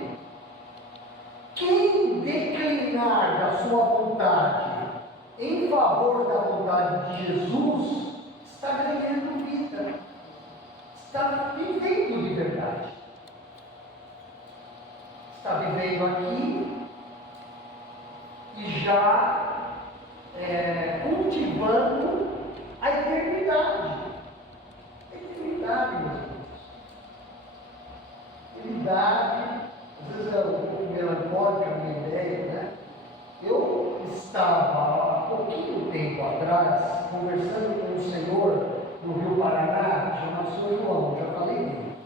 quem declinar da sua vontade em favor da vontade de Jesus, está ganhando vida, está vivendo de verdade, está vivendo aqui e já cultivando a eternidade. Eternidade, meus irmãos. Eternidade, às vezes é um pouco melancólica a minha ideia, né? Eu estava há pouquinho tempo atrás conversando com um senhor no Rio Paraná, chamado Sr. João, já falei dele.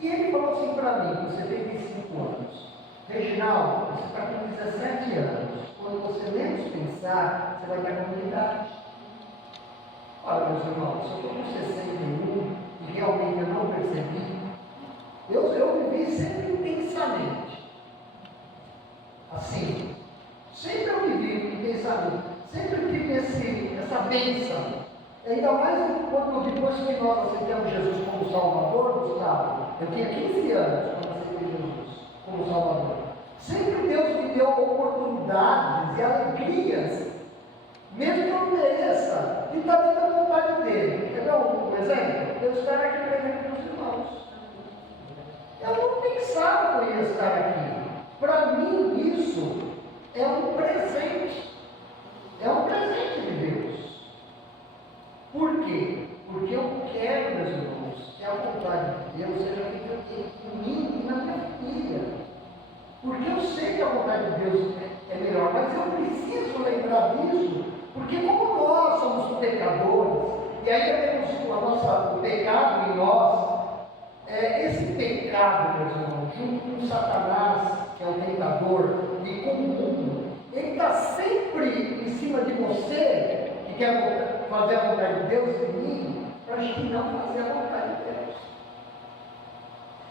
E ele falou assim para mim, com 75 anos: Reginaldo, você está com 17 anos, quando você menos pensar, você vai ter comunidade. Olha, meus irmãos, eu estou com 61 e realmente eu não percebi. Eu vivi sempre intensamente. Assim, sempre eu vivi intensamente. Sempre tive essa bênção. Ainda mais quando depois que nós aceitamos Jesus como Salvador, Gustavo, eu tinha 15 anos quando aceitei Jesus como Salvador. Sempre Deus me deu oportunidades e alegrias, mesmo que eu não mereça, de estar dentro da vontade dele. Quer ver um exemplo? Eu estar aqui pregando para os irmãos. Eu não pensava que eu ia estar aqui. Para mim, isso é um presente. É um presente de Deus. Por quê? Porque eu quero, meus irmãos, que a vontade de Deus seja feita em mim e na minha família. Porque eu sei que a vontade de Deus é melhor, mas eu preciso lembrar disso, porque como nós somos pecadores, e ainda temos o pecado em nós, esse pecado, meus irmãos, junto com Satanás, que é o tentador, e com o mundo, ele está sempre em cima de você, que quer fazer a vontade de Deus em mim, para a gente não fazer a vontade de Deus.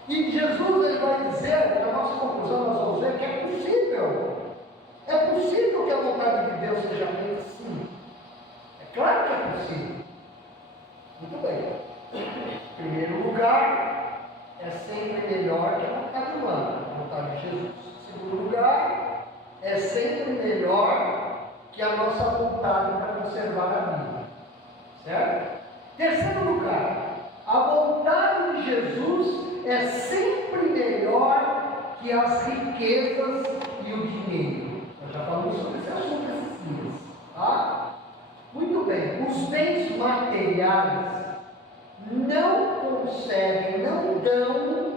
E Jesus, ele vai dizer, na nossa conclusão, nós vamos ver que é possível. É possível que a vontade de Deus seja feita sim. É claro que é possível. Muito bem. Em primeiro lugar, é sempre melhor que a vontade humana, a vontade de Jesus. Em segundo lugar, é sempre melhor que a nossa vontade para conservar a vida. Certo? Terceiro lugar, a vontade de Jesus é sempre melhor que as riquezas e o dinheiro. Nós já falamos sobre esse assunto esses dias. Tá? Muito bem, os bens materiais não conseguem, não dão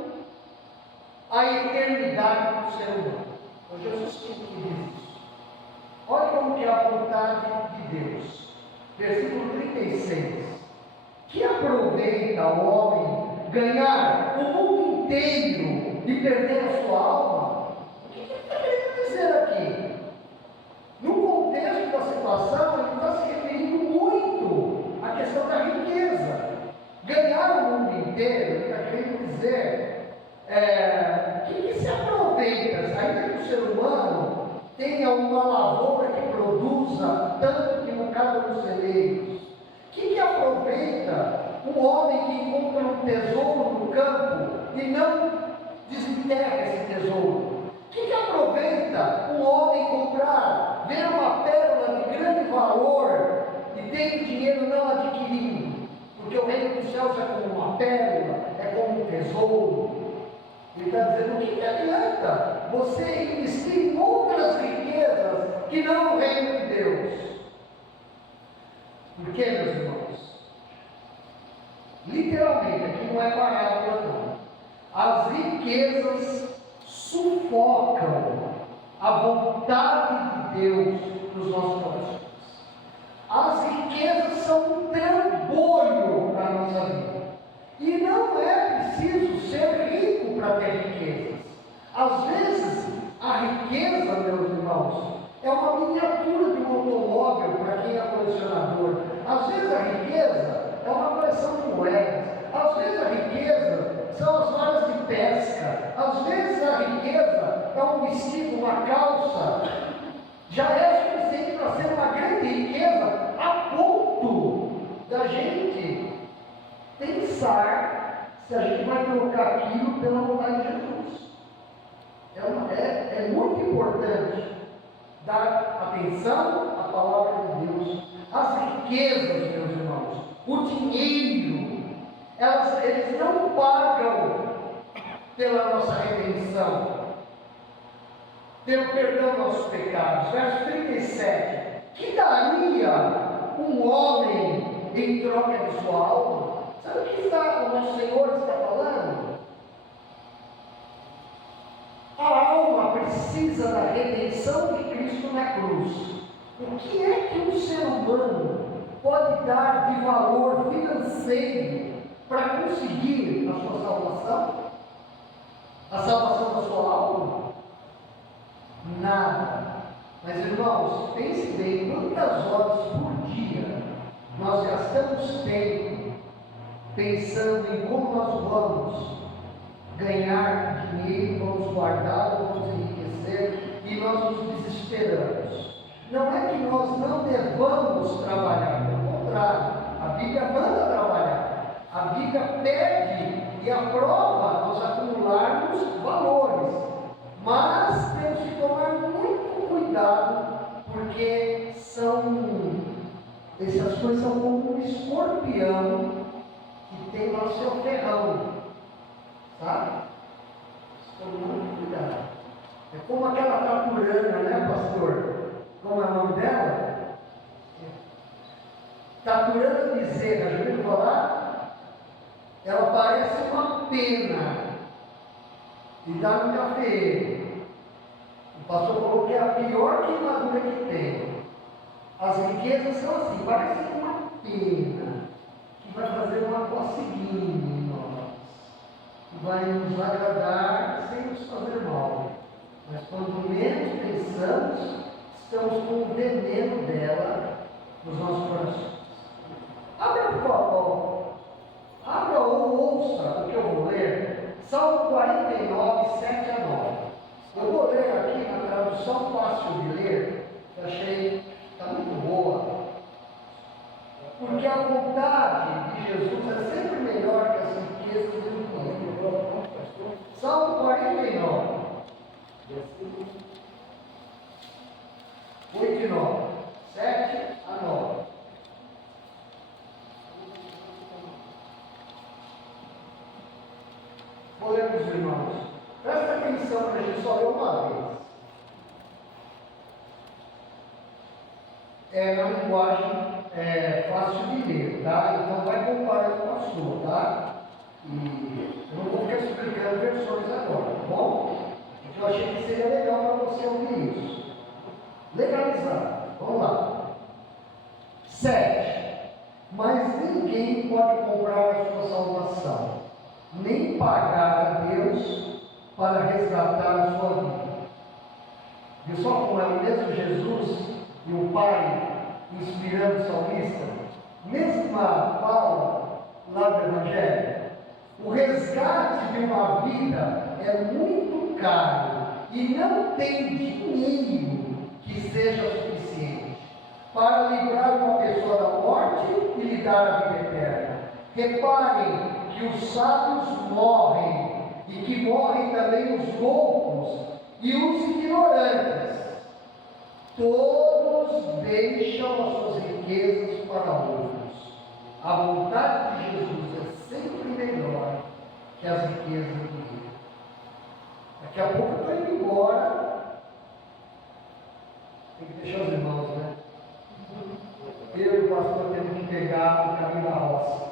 a eternidade para o ser humano. Então Jesus que diz isso. Olha como que é a vontade de Deus. Versículo 36. Que aproveita o homem ganhar o mundo inteiro e perder a sua alma? O que ele está querendo dizer aqui? No contexto da situação, ele está se referindo muito à questão da riqueza. Ganhar o mundo inteiro, ele está querendo dizer que se aproveita, ainda que o ser humano tenha uma lavoura que produza tanto que não cabe nos celeiros. Que aproveita um homem que encontra um tesouro no campo e não desenterra esse tesouro? Que aproveita um homem comprar, ver uma pérola de grande valor e tem o dinheiro não adquirindo? Porque o reino dos céus é como uma pérola, é como um tesouro. Ele está dizendo: o que adianta você investir em outras riquezas que não o reino de Deus? Por quê, meus irmãos? Literalmente, literalmente, aqui não é parábola não. As riquezas sufocam a vontade de Deus nos nossos corações. As riquezas são um trambolho para a nossa vida. E não é preciso ser rico para ter riquezas. Às vezes, a riqueza, meus irmãos, é uma miniatura de um automóvel para quem é colecionador. Às vezes a riqueza é uma coleção de moedas. Às vezes a riqueza são as varas de pesca. Às vezes a riqueza é um vestido, uma calça. Já é suficiente para ser uma grande riqueza a ponto da gente pensar se a gente vai trocar aquilo pela vontade de Jesus. É muito importante dar atenção à palavra de Deus. As riquezas, meus irmãos, o dinheiro, eles não pagam pela nossa redenção, pelo perdão dos nossos pecados. Verso 37. Que daria um homem em troca de sua alma? Sabe o que o nosso Senhor está falando? A alma precisa da redenção de Cristo na cruz. O que é que um ser humano pode dar de valor financeiro para conseguir a sua salvação? A salvação da sua alma? Nada. Mas irmãos, pense bem, quantas horas por dia nós gastamos tempo pensando em como nós vamos ganhar dinheiro, vamos guardar, vamos enriquecer, e nós nos desesperamos. Não é que nós não devamos trabalhar, pelo contrário, a Bíblia manda trabalhar, a Bíblia pede e aprova nós acumularmos valores, mas temos que tomar muito cuidado, porque essas coisas são como um escorpião que tem lá o seu ferrão. Sabe? Tome muito cuidado. É como aquela taturana, né, pastor? Como é o nome dela? Taturana bezerra, já ouviu falar? Ela parece uma pena e dá no café. O pastor falou que é a pior queimadura que tem. As riquezas são assim, parece uma pena que vai fazer uma coceguinha em nós, que vai nos agradar sem nos fazer mal. Mas quando menos pensamos, estamos com o veneno dela nos nossos corações. Abra, por favor. Abra ou ouça o que eu vou ler. Salmo 49, 7 a 9. Eu vou ler aqui na tradução fácil de ler, que achei que está muito boa. Porque a vontade de Jesus é sempre melhor que as riquezas e o dinheiro. Salmo 49, 8 e 9, 7 a 9. Vou ler para os irmãos. Presta atenção, para a gente só ler uma vez. É na linguagem fácil de ler, tá? Então vai comparando com a sua, tá? E eu não vou ficar explicando versões agora, tá bom? Porque eu achei que seria legal para você ouvir isso. Legalizar. Vamos lá. 7. Mas ninguém pode comprar a sua salvação, nem pagar a Deus para resgatar a sua vida. Viu só como é o mesmo Jesus e o Pai inspirando o salmista? Mesma fala lá do Evangelho. O resgate de uma vida é muito caro e não tem dinheiro que seja suficiente para livrar uma pessoa da morte e lhe dar a vida eterna. Reparem que os sábios morrem e que morrem também os loucos e os ignorantes. Todos deixam as suas riquezas para outros. A vontade de Jesus é sempre melhor que as riquezas do mundo. Daqui a pouco eu estou indo embora. Tem que deixar os irmãos, né? Eu e o pastor temos que pegar o caminho da roça.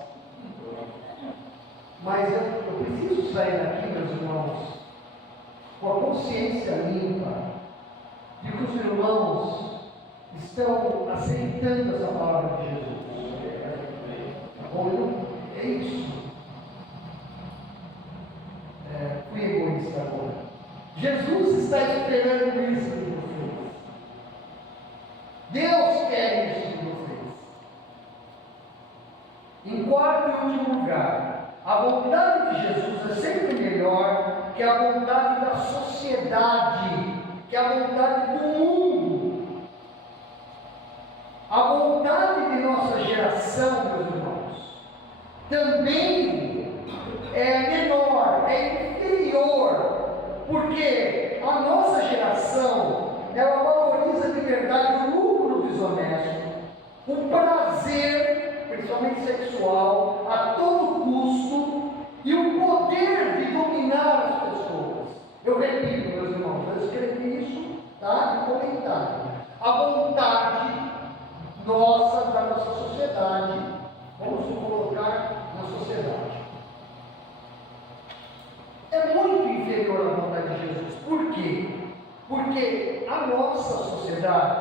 Mas eu preciso sair daqui, meus irmãos, com a consciência limpa de que os irmãos estão aceitando essa palavra de Jesus. Tá bom? É isso. Fui egoísta agora. Jesus está esperando isso de vocês. Deus quer isso de vocês. Em quarto e último lugar, a vontade de Jesus é sempre melhor que a vontade da sociedade, que a vontade do mundo. A vontade de nossa geração, meus irmãos, também é menor, é inferior, porque a nossa geração, ela valoriza de verdade o lucro desonesto, o prazer, principalmente sexual, a todo custo, e o poder de dominar as pessoas. Eu repito, meus irmãos, eu escrevi isso, tá? De comentário. A vontade nossa, da nossa sociedade, vamos nos colocar na sociedade, é muito inferior à vontade de Jesus. Por quê? Porque a nossa sociedade,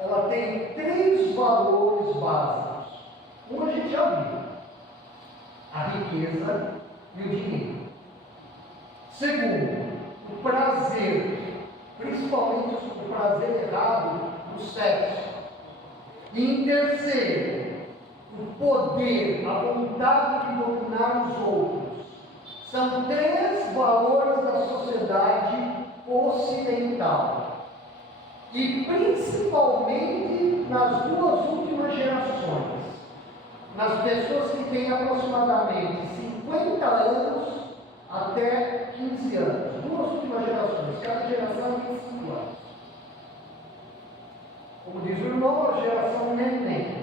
ela tem 3 valores básicos. Um a gente já viu: a riqueza e o dinheiro. Segundo, o prazer, principalmente o prazer errado do sexo. E em terceiro, o poder, a vontade de dominar os outros. São 3 valores da sociedade ocidental. E principalmente nas 2 últimas gerações. Nas pessoas que têm aproximadamente 50 anos até 15 anos. 2 últimas gerações, cada geração tem 5 anos. Como diz o irmão, a geração neném.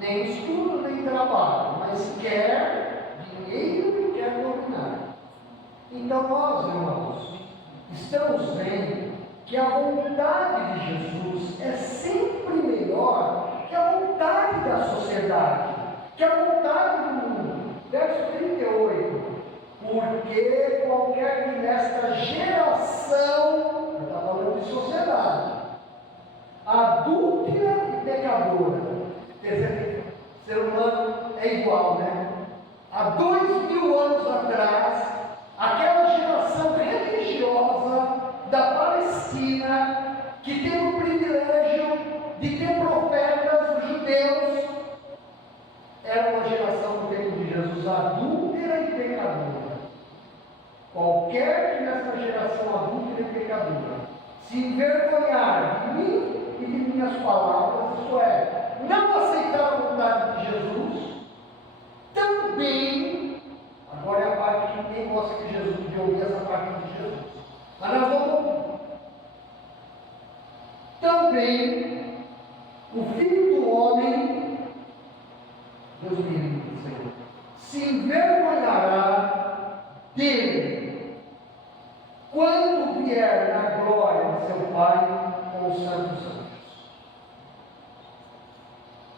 Nem estudo, nem trabalho, mas quer dinheiro e quer dominar. Então nós, irmãos, estamos vendo que a vontade de Jesus é sempre melhor que a vontade da sociedade, que a vontade do mundo. Verso 38. Porque qualquer que nesta geração, está falando de sociedade, adúltera e pecadora, quer dizer, ser humano é igual, né? Há 2000 anos atrás, aquela geração religiosa da Palestina, que teve o privilégio de ter profetas judeus, era uma geração no tempo de Jesus adúltera e pecadora. Qualquer que nessa geração adúltera e pecadora se envergonhar de mim e de minhas palavras, isto é, não aceitar a vontade de Jesus, também, agora é a parte que ninguém gosta de Jesus, de ouvir essa parte de Jesus, mas nós vamos ouvir. Também, o Filho do Homem, Deus me livre, Senhor, se envergonhará dele, quando vier na glória de seu Pai com os santos anjos.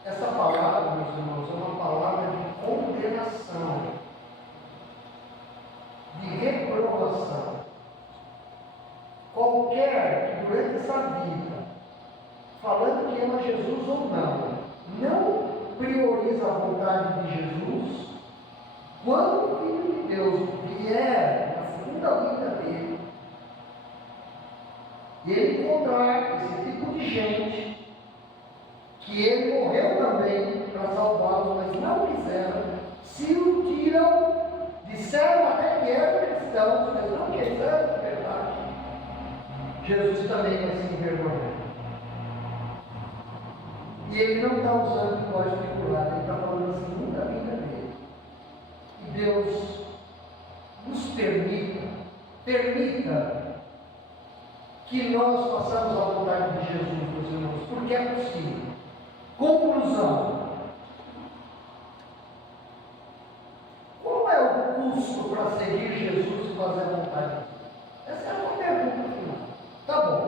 Essa palavra, meus irmãos, é uma palavra de condenação, de reprovação. Qualquer que durante essa vida, falando que ama Jesus ou não prioriza a vontade de Jesus, quando o Filho de Deus vier na segunda vinda dele, e ele encontrar esse tipo de gente, que ele morreu também para salvá-los, mas não quiseram, se iludiram, disseram até que eram cristãos, mas não quiseram de verdade, Jesus também vai se envergonhar. E ele não está usando linguagem figurada, ele está falando da segunda vinda dele. E Deus nos permita que nós façamos a vontade de Jesus, meus irmãos, porque é possível. Conclusão: qual é o custo para seguir Jesus e fazer a vontade dele? Essa é uma pergunta final. Tá bom,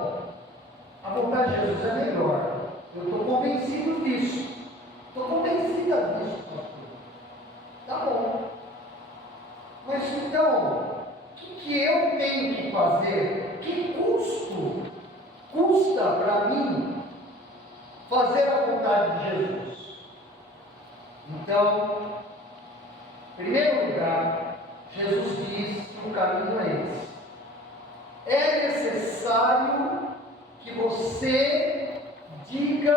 a vontade de Jesus é melhor. Eu estou convencido disso. Estou convencida disso, pastor. Tá bom. que fazer? Que custa para mim fazer a vontade de Jesus? Então, em primeiro lugar, Jesus diz que o caminho é esse. É necessário que você diga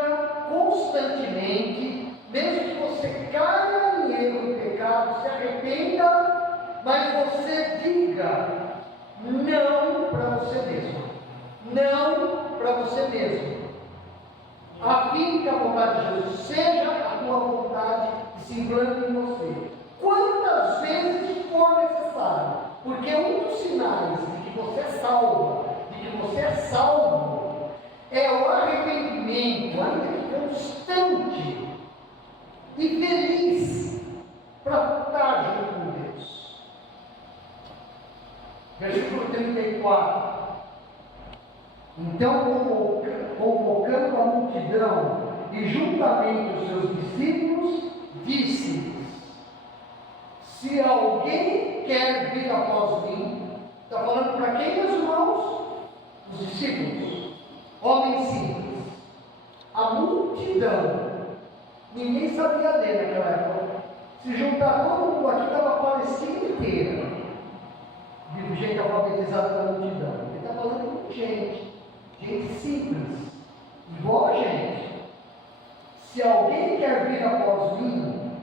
constantemente, mesmo que você caia em erro e pecado, se arrependa, mas você diga não para você mesmo. Não para você mesmo. A fim que a vontade de Jesus seja a tua vontade e se implante em você. Quantas vezes for necessário, porque um dos sinais de que você é salvo, é o arrependimento, ainda que constante e feliz, para estar junto com Deus. Versículo 34. Então, convocando a multidão e juntamente os seus discípulos, disse-lhes: se alguém quer vir após mim, está falando para quem, meus irmãos? Os discípulos, homens simples, a multidão, ninguém sabia ler naquela época. Se juntar todo mundo aqui, estava a Palestina inteira, de gente alfabetizada da multidão. Ele está falando com gente simples, igual a gente. Se alguém quer vir após mim,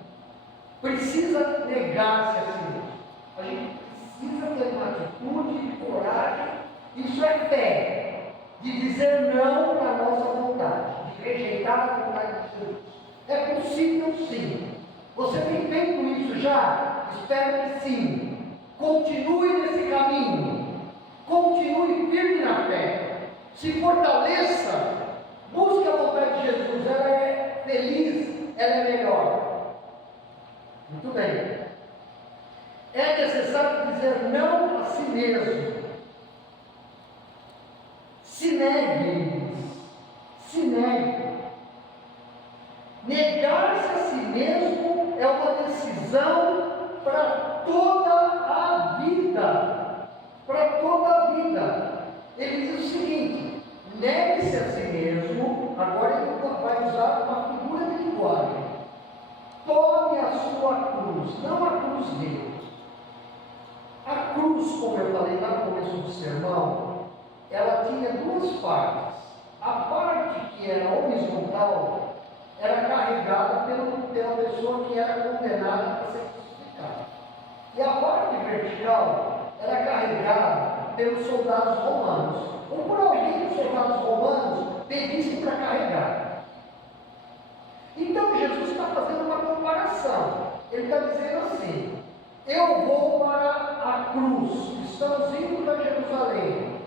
precisa negar-se a si mesmo. A gente precisa ter uma atitude de coragem. Isso é fé, de dizer não para a nossa vontade, de rejeitar a vontade de Jesus. É possível sim. Você tem feito isso já? Espero que sim. Continue nesse caminho. Continue firme na fé. Se fortaleça. Busque a vontade de Jesus. Ela é feliz, ela é melhor. Muito bem. É necessário dizer não a si mesmo. Se negue. Se negue. Negar-se a si mesmo é uma decisão para toda a vida. Para toda a vida. Ele diz o seguinte: negue-se a si mesmo. Agora ele vai usar uma figura de linguagem. Tome a sua cruz, não a cruz dele. A cruz, como eu falei lá no começo do sermão, ela tinha duas partes. A parte que era horizontal era carregada pela pessoa que era condenada para ser crucificada. E a parte vertical era carregada pelos soldados romanos, ou por alguém que os soldados romanos pedissem para carregar. Então Jesus está fazendo uma comparação. Ele está dizendo assim: eu vou para a cruz, estamos indo para Jerusalém.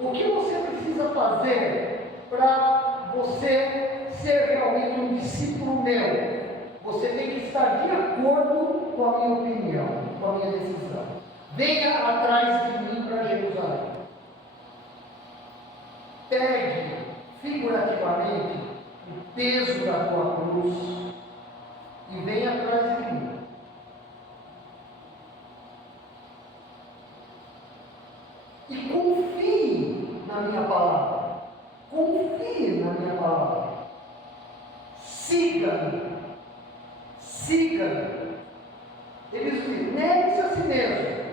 O que você precisa fazer para você ser realmente um discípulo meu? Você tem que estar de acordo com a minha opinião, com a minha decisão. Venha atrás de mim para Jerusalém. Pegue figurativamente o peso da tua cruz e venha atrás de mim. E confie na minha palavra. Confie na minha palavra. Siga-me. Siga-me. Ele diz: negue-se a si mesmo.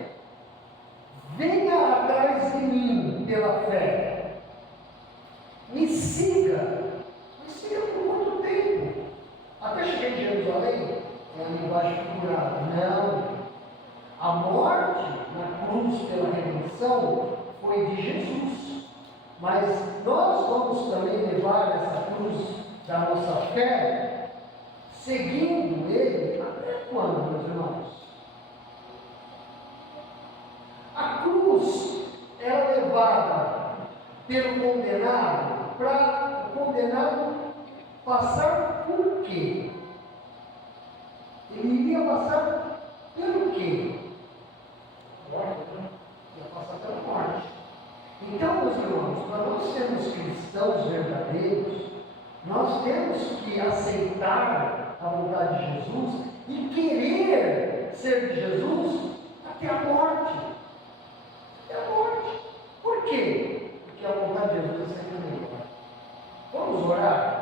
Venha atrás de mim pela fé. Me siga. Me siga por muito tempo. Até cheguei em Jerusalém, é a linguagem figurada. Não. A morte na cruz pela redenção foi de Jesus. Mas nós vamos também levar essa cruz da nossa fé, seguindo Ele, até quando, meus irmãos? A cruz era levada pelo condenado para o condenado passar por quê? Ele iria passar pelo quê? Ia passar pela morte. Então, meus irmãos, para nós sermos cristãos verdadeiros, nós temos que aceitar a vontade de Jesus e querer ser de Jesus até a morte. Até a morte. a Jesus é sempre melhor. Vamos orar?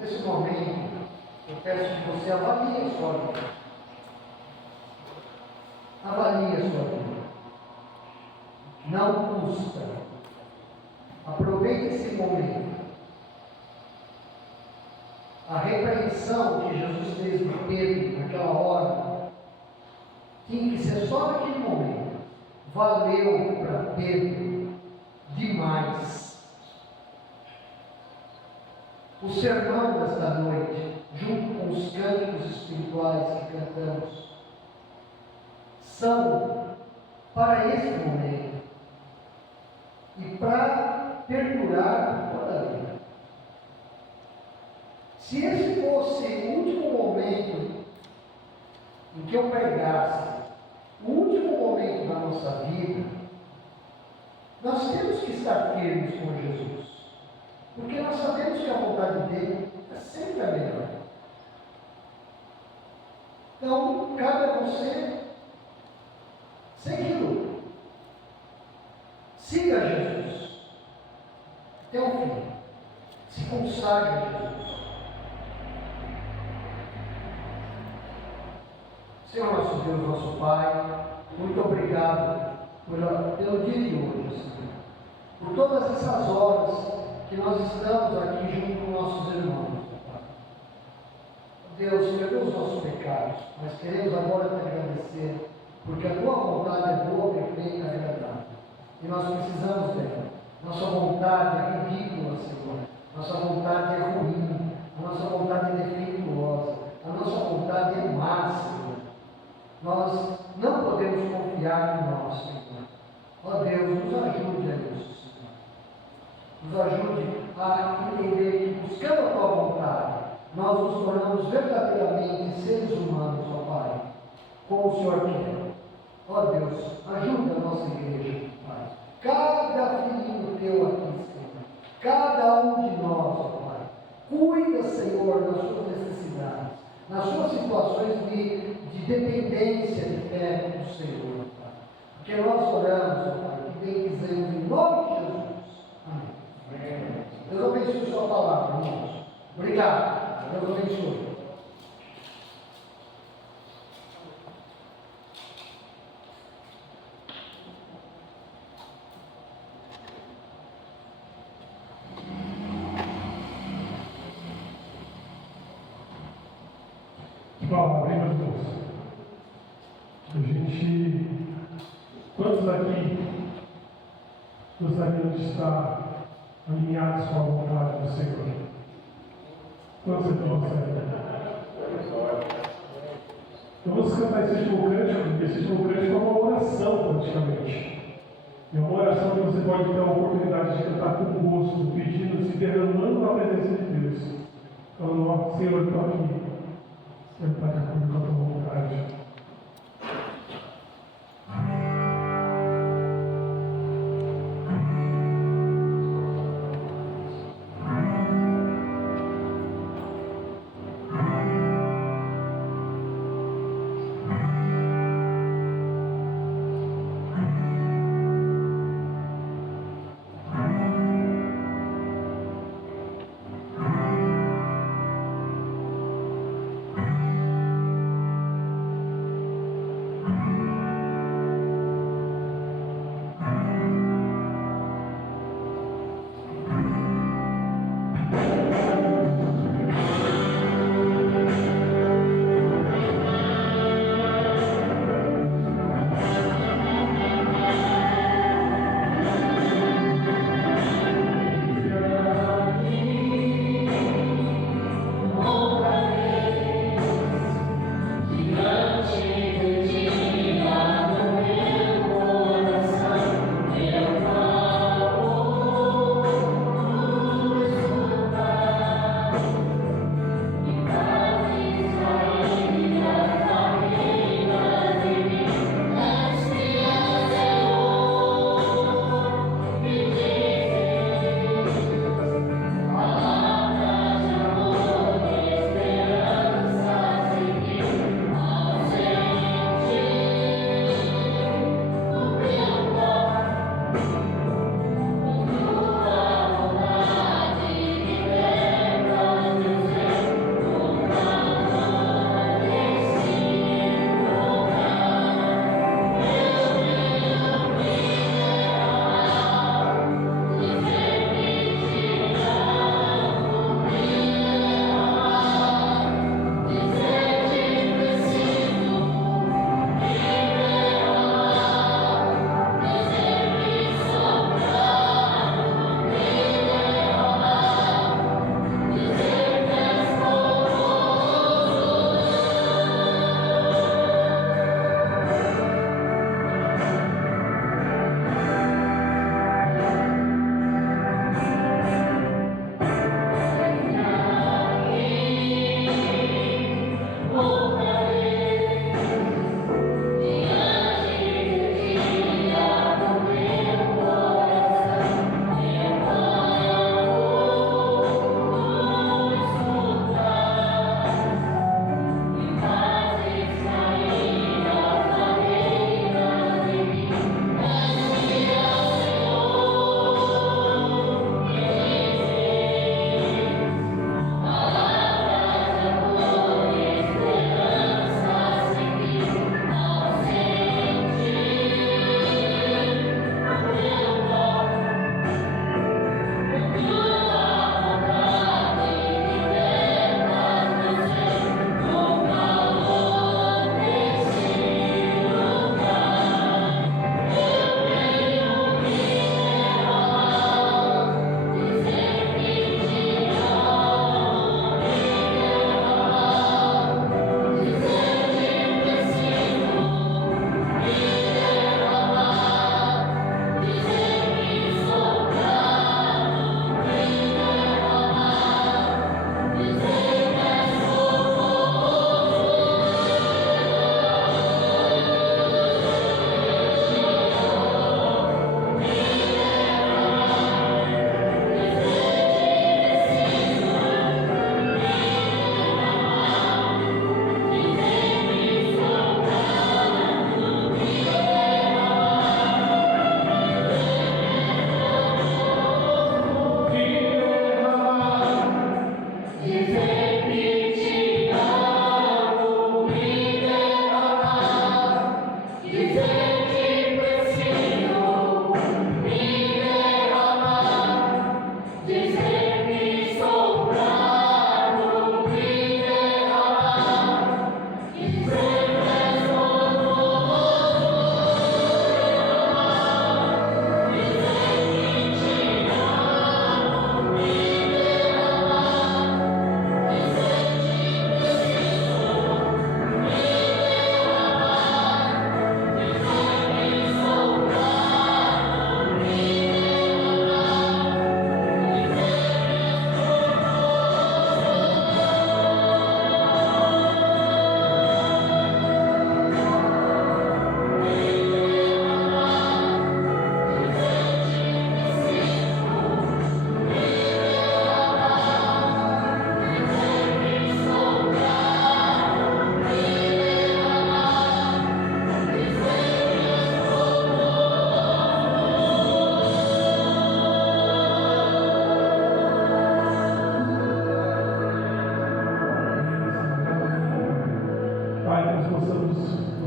Nesse momento, eu peço que você avalie a sua vida. Avalie a sua vida. Não custa. Aproveite esse momento. A repreensão que Jesus fez de Pedro naquela hora tinha que ser só naquele momento. Valeu para Pedro demais. O sermão desta noite, junto com os cânticos espirituais que cantamos, são para esse momento e para perdurar toda a vida. Se esse fosse o último momento em que eu pregasse, o último momento da nossa vida, nós temos que estar firmes com Jesus. Porque nós sabemos que a vontade dele é sempre a melhor. Então, cabe a você segui-lo. Siga Jesus até o fim. Se consagre a Jesus. Senhor nosso Deus, nosso Pai, muito obrigado pelo dia de hoje, Senhor. Por todas essas horas que nós estamos aqui junto com nossos irmãos. Deus, perdoa os nossos pecados, mas queremos agora te agradecer, porque a tua vontade é boa, perfeita e agradável. E nós precisamos dela. Nossa vontade é ridícula, Senhor. Nossa vontade é ruim. A nossa vontade é defeituosa. A nossa vontade é má, Senhor. Nós não podemos confiar em nós, Senhor. Ó Deus, nos ajude a isso. Nos ajude a entender que, buscando a tua vontade, nós nos tornamos verdadeiramente seres humanos, ó Pai, como o Senhor quer. Ó Deus, ajuda a nossa igreja, Pai. Cada filhinho teu aqui, Senhor. Cada um de nós, ó Pai. Cuida, Senhor, das suas necessidades, nas suas situações de dependência, de fé do Senhor, Pai. Porque nós oramos, ó Pai, que bendizemos em nome de Jesus. Deus abençoe sua palavra, irmãos. Obrigado. Deus abençoe. Palavra, hein, meus irmãos? Quantos aqui gostariam de estar alinhados com a vontade do Senhor? Quantos aqui conseguem? Então vamos cantar esse último cântico, porque esse último cântico é uma oração praticamente. É uma oração que você pode ter a oportunidade de cantar com gosto, pedindo, se derramando na presença de Deus. Então, Senhor, estou aqui. Senhor, está aqui com a tua vontade.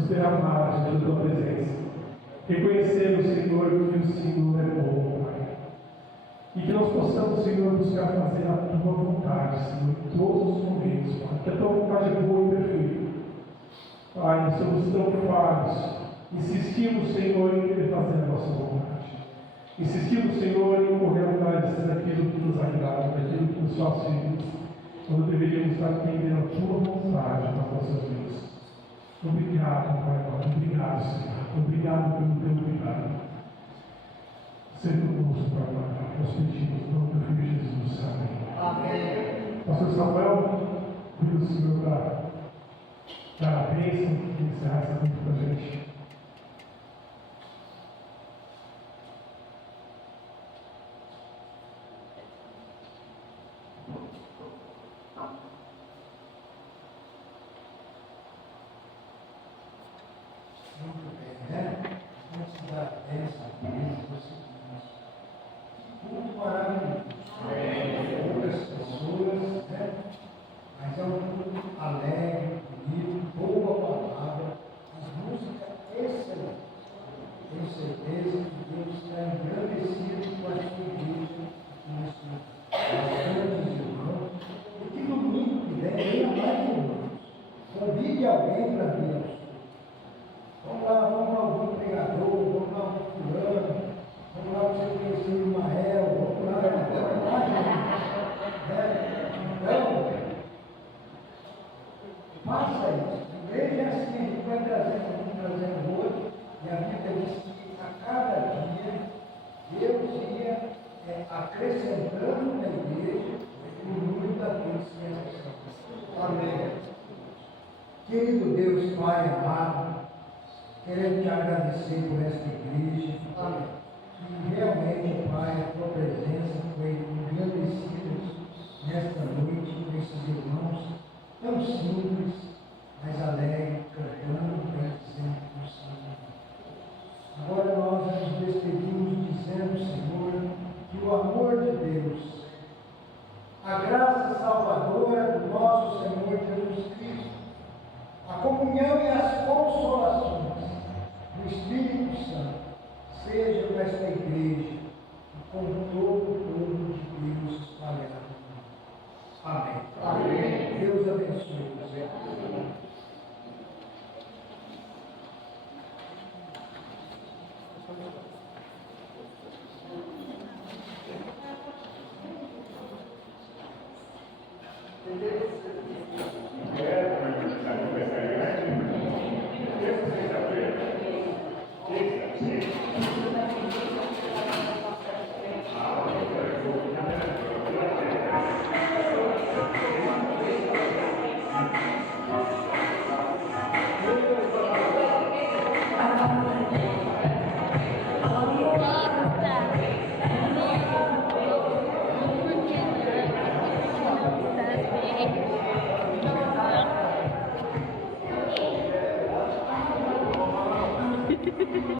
nos derramar diante da tua presença, reconhecendo, Senhor, que o Senhor é bom, Pai. E que nós possamos, Senhor, buscar fazer a tua vontade, Senhor, em todos os momentos, Pai. Que a tua vontade é boa e perfeita. Pai, nós somos tão falhos. Insistimos, Senhor, em querer fazer a nossa vontade. Insistimos, Senhor, em correr atrás daquilo que nos agrada, daquilo que nos faz feliz, quando deveríamos estar atendendo a tua vontade nas nossas vidas. Obrigado, Pai amado. Obrigado, Senhor. Obrigado pelo teu cuidado. Seja conosco, Pai amado. Nós pedimos em nome do Filho Jesus. Amém. Amém. Pastor Samuel, pediu o Senhor para dar a bênção e encerrar essa vida para a gente. Muito bem, né? Antes da bênção, muito maravilhoso. Poucas pessoas, né? Mas é um culto alegre, bonito, boa palavra, as músicas excelentes. Tenho certeza que Deus está engrandecido com a sua igreja, com os grandes irmãos. E que domingo que vem, venha mais irmãos. Convide alguém para vir. Vamos lá ouvir o pregador, vamos lá ouvir o fulano, vamos lá para você conhecer o Ismael, vamos lá, Então, faça isso. A igreja é assim, a gente vai trazendo outro, e a Bíblia diz que a cada dia Deus ia acrescentando na igreja o número daqueles que acrescentam. Amém. Querido Deus, Pai amado, queremos te agradecer por esta igreja. Amém. E realmente, Pai, a tua presença foi engrandecida nesta noite com esses irmãos tão simples, mas alegres, cantando, bendizendo o Senhor. Agora nós nos despedimos dizendo, Senhor, que o amor de Deus, a graça salvadora do nosso Senhor Jesus Cristo, a comunhão e as consolações do Espírito Santo seja com esta igreja e com todo o povo de Deus espalhado. Amém. Amém. Deus abençoe você.